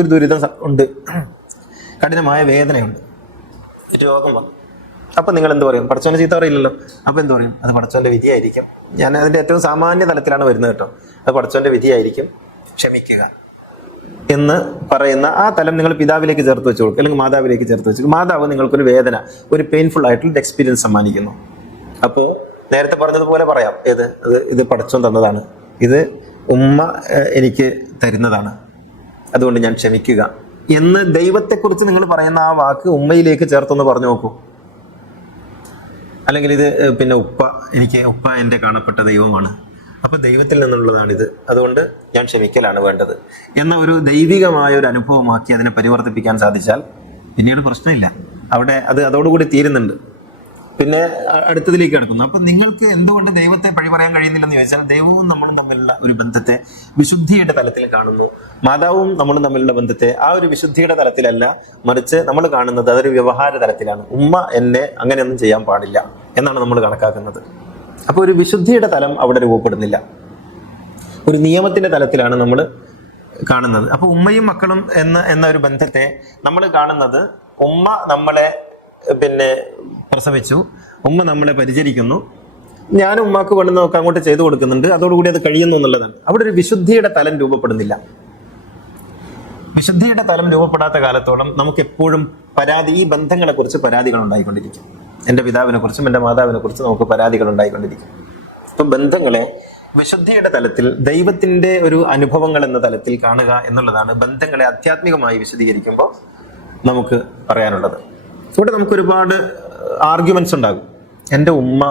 ഒരു ദുരിതം ഉണ്ട്, കഠിനമായ വേദനയുണ്ട്, രോഗം വന്നു. അപ്പൊ നിങ്ങൾ എന്ത് പറയും? പടച്ചവനെ ചീത്ത പറയില്ലല്ലോ. അപ്പൊ എന്ത് പറയും? അത് പടച്ചവന്റെ വിധിയായിരിക്കും. ഞാൻ അതിന്റെ ഏറ്റവും സാമാന്യ തലത്തിലാണ് വരുന്നത് കേട്ടോ. അത് പടച്ചവന്റെ വിധിയായിരിക്കും, ക്ഷമിക്കുക എന്ന് പറയുന്ന ആ തലം നിങ്ങൾ പിതാവിലേക്ക് ചേർത്ത് വെച്ച് കൊടുക്കും, അല്ലെങ്കിൽ മാതാവിലേക്ക് ചേർത്ത് വെച്ച്. മാതാവ് നിങ്ങൾക്കൊരു വേദന, ഒരു പെയിൻഫുൾ ആയിട്ടുള്ള എക്സ്പീരിയൻസ് സമ്മാനിക്കുന്നു. അപ്പോൾ നേരത്തെ പറഞ്ഞതുപോലെ പറയാം, ഇത് പടച്ചവൻ തന്നതാണ്, ഇത് ഉമ്മ എനിക്ക് തരുന്നതാണ്, അതുകൊണ്ട് ഞാൻ ക്ഷമിക്കുക എന്ന് ദൈവത്തെക്കുറിച്ച് നിങ്ങൾ പറയുന്ന ആ വാക്ക് ഉമ്മയിലേക്ക് ചേർത്തൊന്ന് പറഞ്ഞു നോക്കൂ. അല്ലെങ്കിൽ ഇത് പിന്നെ ഉപ്പ എൻ്റെ കാണപ്പെട്ട ദൈവമാണ്, അപ്പൊ ദൈവത്തിൽ നിന്നുള്ളതാണിത്, അതുകൊണ്ട് ഞാൻ ക്ഷമിക്കലാണ് വേണ്ടത് എന്ന ഒരു ദൈവികമായ ഒരു അനുഭവമാക്കി അതിനെ പരിവർത്തിപ്പിക്കാൻ സാധിച്ചാൽ പിന്നീട് പ്രശ്നമില്ല. അതോടുകൂടി തീരുന്നുണ്ട്. പിന്നെ അടുത്തതിലേക്ക് കിടക്കുന്നു. അപ്പൊ നിങ്ങൾക്ക് എന്തുകൊണ്ട് ദൈവത്തെ പഴി പറയാൻ കഴിയുന്നില്ലെന്ന് ചോദിച്ചാൽ, ദൈവവും നമ്മളും തമ്മിലുള്ള ഒരു ബന്ധത്തെ വിശുദ്ധിയുടെ തലത്തിൽ കാണുന്നു. മാതാവും നമ്മളും തമ്മിലുള്ള ബന്ധത്തെ ആ ഒരു വിശുദ്ധിയുടെ തലത്തിലല്ല, മറിച്ച് നമ്മൾ കാണുന്നത് അതൊരു വ്യവഹാര തലത്തിലാണ്. ഉമ്മ എന്നെ അങ്ങനെയൊന്നും ചെയ്യാൻ പാടില്ല എന്നാണ് നമ്മൾ കണക്കാക്കുന്നത്. അപ്പൊ ഒരു വിശുദ്ധിയുടെ തലം അവിടെ രൂപപ്പെടുന്നില്ല, ഒരു നിയമത്തിന്റെ തലത്തിലാണ് നമ്മൾ കാണുന്നത്. അപ്പൊ ഉമ്മയും മക്കളും എന്ന ഒരു ബന്ധത്തെ നമ്മൾ കാണുന്നത്, ഉമ്മ നമ്മളെ പിന്നെ പ്രസവിച്ചു, ഉമ്മ നമ്മളെ പരിചരിക്കുന്നു, ഞാൻ ഉമ്മാക്ക് വേണ്ടുന്ന നോക്കാൻ അങ്ങോട്ട് ചെയ്തു കൊടുക്കുന്നുണ്ട്, അതോടുകൂടി അത് കഴിയുന്നു എന്നുള്ളതാണ്. അവിടെ ഒരു വിശുദ്ധിയുടെ തലം രൂപപ്പെടുന്നില്ല. വിശുദ്ധിയുടെ തലം രൂപപ്പെടാത്ത കാലത്തോളം നമുക്ക് എപ്പോഴും ഈ ബന്ധങ്ങളെ കുറിച്ച് പരാതികൾ ഉണ്ടായിക്കൊണ്ടിരിക്കും. എൻ്റെ പിതാവിനെ കുറിച്ചും എൻ്റെ മാതാവിനെ കുറിച്ചും നമുക്ക് പരാതികൾ ഉണ്ടായിക്കൊണ്ടിരിക്കും. അപ്പൊ ബന്ധങ്ങളെ വിശുദ്ധിയുടെ തലത്തിൽ, ദൈവത്തിന്റെ ഒരു അനുഭവങ്ങൾ എന്ന തലത്തിൽ കാണുക എന്നുള്ളതാണ് ബന്ധങ്ങളെ ആധ്യാത്മികമായി വിശദീകരിക്കുമ്പോൾ നമുക്ക് പറയാനുള്ളത്. ഇവിടെ നമുക്ക് ഒരുപാട് ആർഗ്യുമെന്റ്സ് ഉണ്ടാകും. എൻ്റെ ഉമ്മ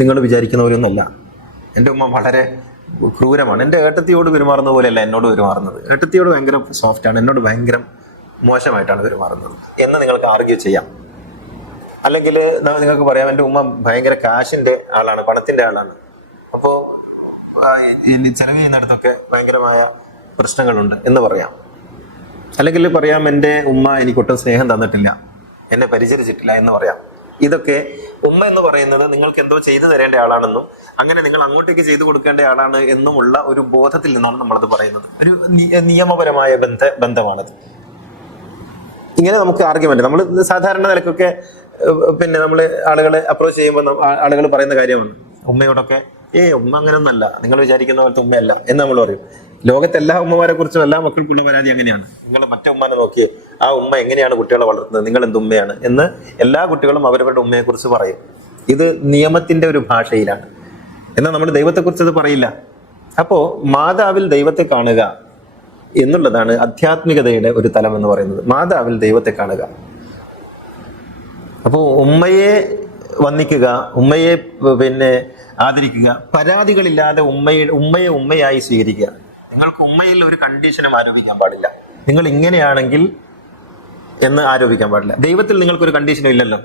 നിങ്ങൾ വിചാരിക്കുന്ന പോലെയൊന്നുമല്ല. എൻ്റെ ഉമ്മ വളരെ ക്രൂരമാണ്. എൻ്റെ ഏട്ടത്തിയോട് പെരുമാറുന്ന പോലെയല്ല എന്നോട് പെരുമാറുന്നത്. ഏട്ടത്തിയോട് ഭയങ്കര സോഫ്റ്റാണ്, എന്നോട് ഭയങ്കര മോശമായിട്ടാണ് പെരുമാറുന്നത് എന്ന് നിങ്ങൾക്ക് ആർഗ്യൂ ചെയ്യാം. അല്ലെങ്കിൽ നിങ്ങൾക്ക് പറയാം, എൻ്റെ ഉമ്മ ഭയങ്കര കാശിന്റെ ആളാണ്, പണത്തിന്റെ ആളാണ്, അപ്പോൾ ചെലവ് ചെയ്യുന്നിടത്തൊക്കെ ഭയങ്കരമായ പ്രശ്നങ്ങളുണ്ട് എന്ന് പറയാം. അല്ലെങ്കിൽ പറയാം, എൻ്റെ ഉമ്മ എനിക്കൊട്ടും സ്നേഹം തന്നിട്ടില്ല, എന്നെ പരിചരിച്ചിട്ടില്ല എന്ന് പറയാം. ഇതൊക്കെ ഉമ്മ എന്ന് പറയുന്നത് നിങ്ങൾക്ക് എന്തോ ചെയ്തു തരേണ്ട ആളാണെന്നും അങ്ങനെ നിങ്ങൾ അങ്ങോട്ടേക്ക് ചെയ്തു കൊടുക്കേണ്ട ആളാണ് എന്നുമുള്ള ഒരു ബോധത്തിൽ നിന്നാണ് നമ്മളത് പറയുന്നത്. ഒരു നിയമപരമായ ബന്ധമാണത്. ഇങ്ങനെ നമുക്ക് ആർഗ്യുമെന്റ്, നമ്മൾ സാധാരണ നിലക്കൊക്കെ പിന്നെ നമ്മൾ ആളുകളെ അപ്രോച്ച് ചെയ്യുമ്പോൾ ആളുകൾ പറയുന്ന കാര്യമാണ്, ഉമ്മയോടൊക്കെ ഉമ്മ അങ്ങനെയൊന്നല്ല, നിങ്ങൾ വിചാരിക്കുന്ന പോലത്തെ ഉമ്മയല്ല എന്ന് നമ്മൾ പറയും. ലോകത്തെ എല്ലാ ഉമ്മമാരെ കുറിച്ചും എല്ലാ മക്കൾക്കുള്ള പരാതി അങ്ങനെയാണ്. നിങ്ങൾ മറ്റേ ഉമ്മാനെ നോക്കി, ആ ഉമ്മ എങ്ങനെയാണ് കുട്ടികളെ വളർത്തുന്നത്, നിങ്ങൾ എന്ത് ഉമ്മയാണ് എന്ന് എല്ലാ കുട്ടികളും അവരവരുടെ ഉമ്മയെ കുറിച്ച് പറയും. ഇത് നിയമത്തിന്റെ ഒരു ഭാഷയിലാണ്. എന്നാൽ നമ്മൾ ദൈവത്തെക്കുറിച്ച് അത് പറയില്ല. അപ്പോൾ മാതാവിൽ ദൈവത്തെ കാണുക എന്നുള്ളതാണ് ആധ്യാത്മികതയുടെ ഒരു തലം എന്ന് പറയുന്നത്. മാതാവിൽ ദൈവത്തെ കാണുക. അപ്പോൾ ഉമ്മയെ വന്ദിക്കുക, ഉമ്മയെ ആദരിക്കുക, പരാതികളില്ലാതെ ഉമ്മയെ ഉമ്മയായി സ്വീകരിക്കുക. നിങ്ങൾക്ക് ഉമ്മയിൽ ഒരു കണ്ടീഷനും ആരോപിക്കാൻ പാടില്ല. നിങ്ങൾ ഇങ്ങനെയാണെങ്കിൽ എന്ന് ആരോപിക്കാൻ പാടില്ല. ദൈവത്തിൽ നിങ്ങൾക്കൊരു കണ്ടീഷനും ഇല്ലല്ലോ.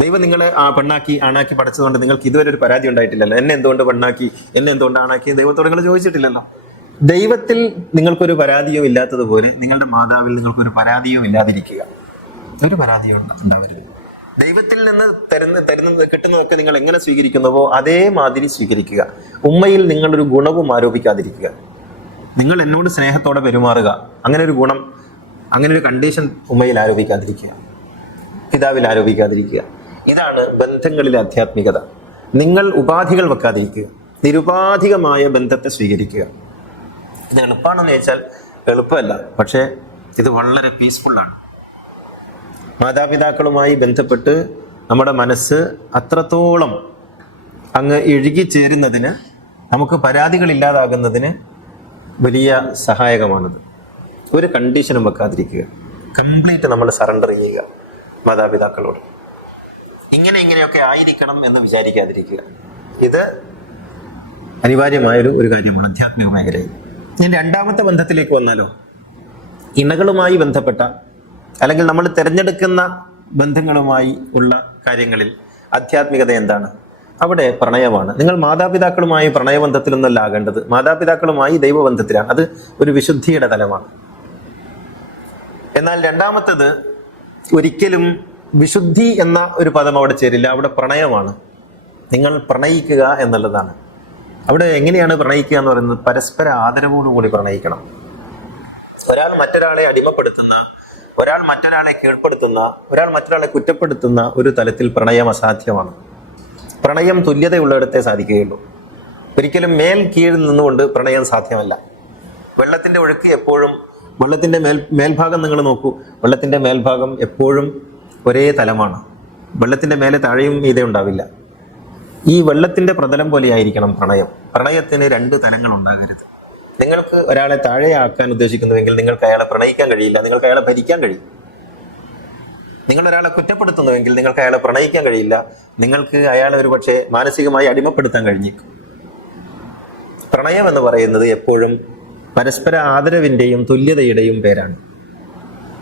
ദൈവം നിങ്ങളെ പെണ്ണാക്കി ആണാക്കി പഠിച്ചതുകൊണ്ട് നിങ്ങൾക്ക് ഇതുവരെ ഒരു പരാതി ഉണ്ടായിട്ടില്ലല്ലോ. എന്നെ എന്തുകൊണ്ട് പെണ്ണാക്കി, എന്നെ എന്തുകൊണ്ട് ആണാക്കി ദൈവത്തോട് നിങ്ങൾ ചോദിച്ചിട്ടില്ലല്ലോ. ദൈവത്തിൽ നിങ്ങൾക്കൊരു പരാതിയും ഇല്ലാത്തതുപോലെ നിങ്ങളുടെ മാതാവിൽ നിങ്ങൾക്കൊരു പരാതിയും ഇല്ലാതിരിക്കുക. ഒരു പരാതിയും ഉണ്ടാവരുത്. ദൈവത്തിൽ നിന്ന് കിട്ടുന്നതൊക്കെ നിങ്ങൾ എങ്ങനെ സ്വീകരിക്കുന്നുവോ അതേമാതിരി സ്വീകരിക്കുക. ഉമ്മയിൽ നിങ്ങളൊരു ഗുണവും ആരോപിക്കാതിരിക്കുക. നിങ്ങൾ എന്നോട് സ്നേഹത്തോടെ പെരുമാറുക, അങ്ങനെ ഒരു ഗുണം, അങ്ങനെ ഒരു കണ്ടീഷൻ ഉമ്മയിൽ ആരോപിക്കാതിരിക്കുക, പിതാവിൽ ആരോപിക്കാതിരിക്കുക. ഇതാണ് ബന്ധങ്ങളിലെ ആധ്യാത്മികത. നിങ്ങൾ ഉപാധികൾ വെക്കാതിരിക്കുക, നിരുപാധികമായ ബന്ധത്തെ സ്വീകരിക്കുക. ഇത് എളുപ്പമാണെന്ന് ചോദിച്ചാൽ എളുപ്പമല്ല, പക്ഷേ ഇത് വളരെ പീസ്ഫുള്ളാണ്. മാതാപിതാക്കളുമായി ബന്ധപ്പെട്ട് നമ്മുടെ മനസ്സ് അത്രത്തോളം അങ്ങ് ഇഴുകിച്ചേരുന്നതിന്, നമുക്ക് പരാതികളില്ലാതാകുന്നതിന് വലിയ സഹായകമാണത്. ഒരു കണ്ടീഷനും വെക്കാതിരിക്കുക, കംപ്ലീറ്റ് നമ്മൾ സറണ്ടർ ചെയ്യുക മാതാപിതാക്കളോട്. ഇങ്ങനെയൊക്കെ ആയിരിക്കണം എന്ന് വിചാരിക്കാതിരിക്കുക. ഇത് അനിവാര്യമായൊരു കാര്യമാണ് ആധ്യാത്മിക മേഖലയിൽ. ഞാൻ രണ്ടാമത്തെ ബന്ധത്തിലേക്ക് വന്നാലോ, ഇണകളുമായി ബന്ധപ്പെട്ട അല്ലെങ്കിൽ നമ്മൾ തിരഞ്ഞെടുക്കുന്ന ബന്ധങ്ങളുമായി ഉള്ള കാര്യങ്ങളിൽ ആധ്യാത്മികത എന്താണ്? അവിടെ പ്രണയമാണ്. നിങ്ങൾ മാതാപിതാക്കളുമായി പ്രണയബന്ധത്തിലൊന്നല്ല ആകേണ്ടത്, മാതാപിതാക്കളുമായി ദൈവബന്ധത്തിലാണ്. അത് ഒരു വിശുദ്ധിയുടെ തലമാണ്. എന്നാൽ രണ്ടാമത്തത് ഒരിക്കലും വിശുദ്ധി എന്ന ഒരു പദം അവിടെ ചേരില്ല. അവിടെ പ്രണയമാണ്. നിങ്ങൾ പ്രണയിക്കുക എന്നുള്ളതാണ്. അവിടെ എങ്ങനെയാണ് പ്രണയിക്കുക എന്ന് പറയുന്നത്? പരസ്പര ആദരവോടുകൂടി പ്രണയിക്കണം. ഒരാൾ മറ്റൊരാളെ അടിമപ്പെടുത്തുന്ന, ഒരാൾ മറ്റൊരാളെ കീഴ്പ്പെടുത്തുന്ന, ഒരാൾ മറ്റൊരാളെ കുറ്റപ്പെടുത്തുന്ന ഒരു തലത്തിൽ പ്രണയം അസാധ്യമാണ്. പ്രണയം തുല്യതയുള്ളിടത്തേ സാധിക്കുകയുള്ളൂ. ഒരിക്കലും മേൽ കീഴിൽ നിന്നുകൊണ്ട് പ്രണയം സാധ്യമല്ല. വെള്ളത്തിന്റെ ഒഴുക്ക് എപ്പോഴും, വെള്ളത്തിന്റെ മേൽഭാഗം നിങ്ങൾ നോക്കൂ, വെള്ളത്തിന്റെ മേൽഭാഗം എപ്പോഴും ഒരേ തലമാണ്. വെള്ളത്തിന്റെ മേലെ താഴെയും മീതെ ഉണ്ടാവില്ല. ഈ വെള്ളത്തിന്റെ പ്രതലം പോലെയായിരിക്കണം പ്രണയം. പ്രണയത്തിന് രണ്ട് തലങ്ങൾ ഉണ്ടാകരുത്. നിങ്ങൾക്ക് ഒരാളെ താഴെയാക്കാൻ ഉദ്ദേശിക്കുന്നുവെങ്കിൽ നിങ്ങൾക്ക് അയാളെ പ്രണയിക്കാൻ കഴിയില്ല, നിങ്ങൾക്ക് അയാളെ ഭരിക്കാൻ കഴിയും. നിങ്ങൾ ഒരാളെ കുറ്റപ്പെടുത്തുന്നുവെങ്കിൽ നിങ്ങൾക്ക് അയാളെ പ്രണയിക്കാൻ കഴിയില്ല, നിങ്ങൾക്ക് അയാളെ ഒരു പക്ഷേ മാനസികമായി അടിമപ്പെടുത്താൻ കഴിഞ്ഞേക്കും. പ്രണയം എന്ന് പറയുന്നത് എപ്പോഴും പരസ്പര ആദരവിന്റെയും തുല്യതയുടെയും പേരാണ്.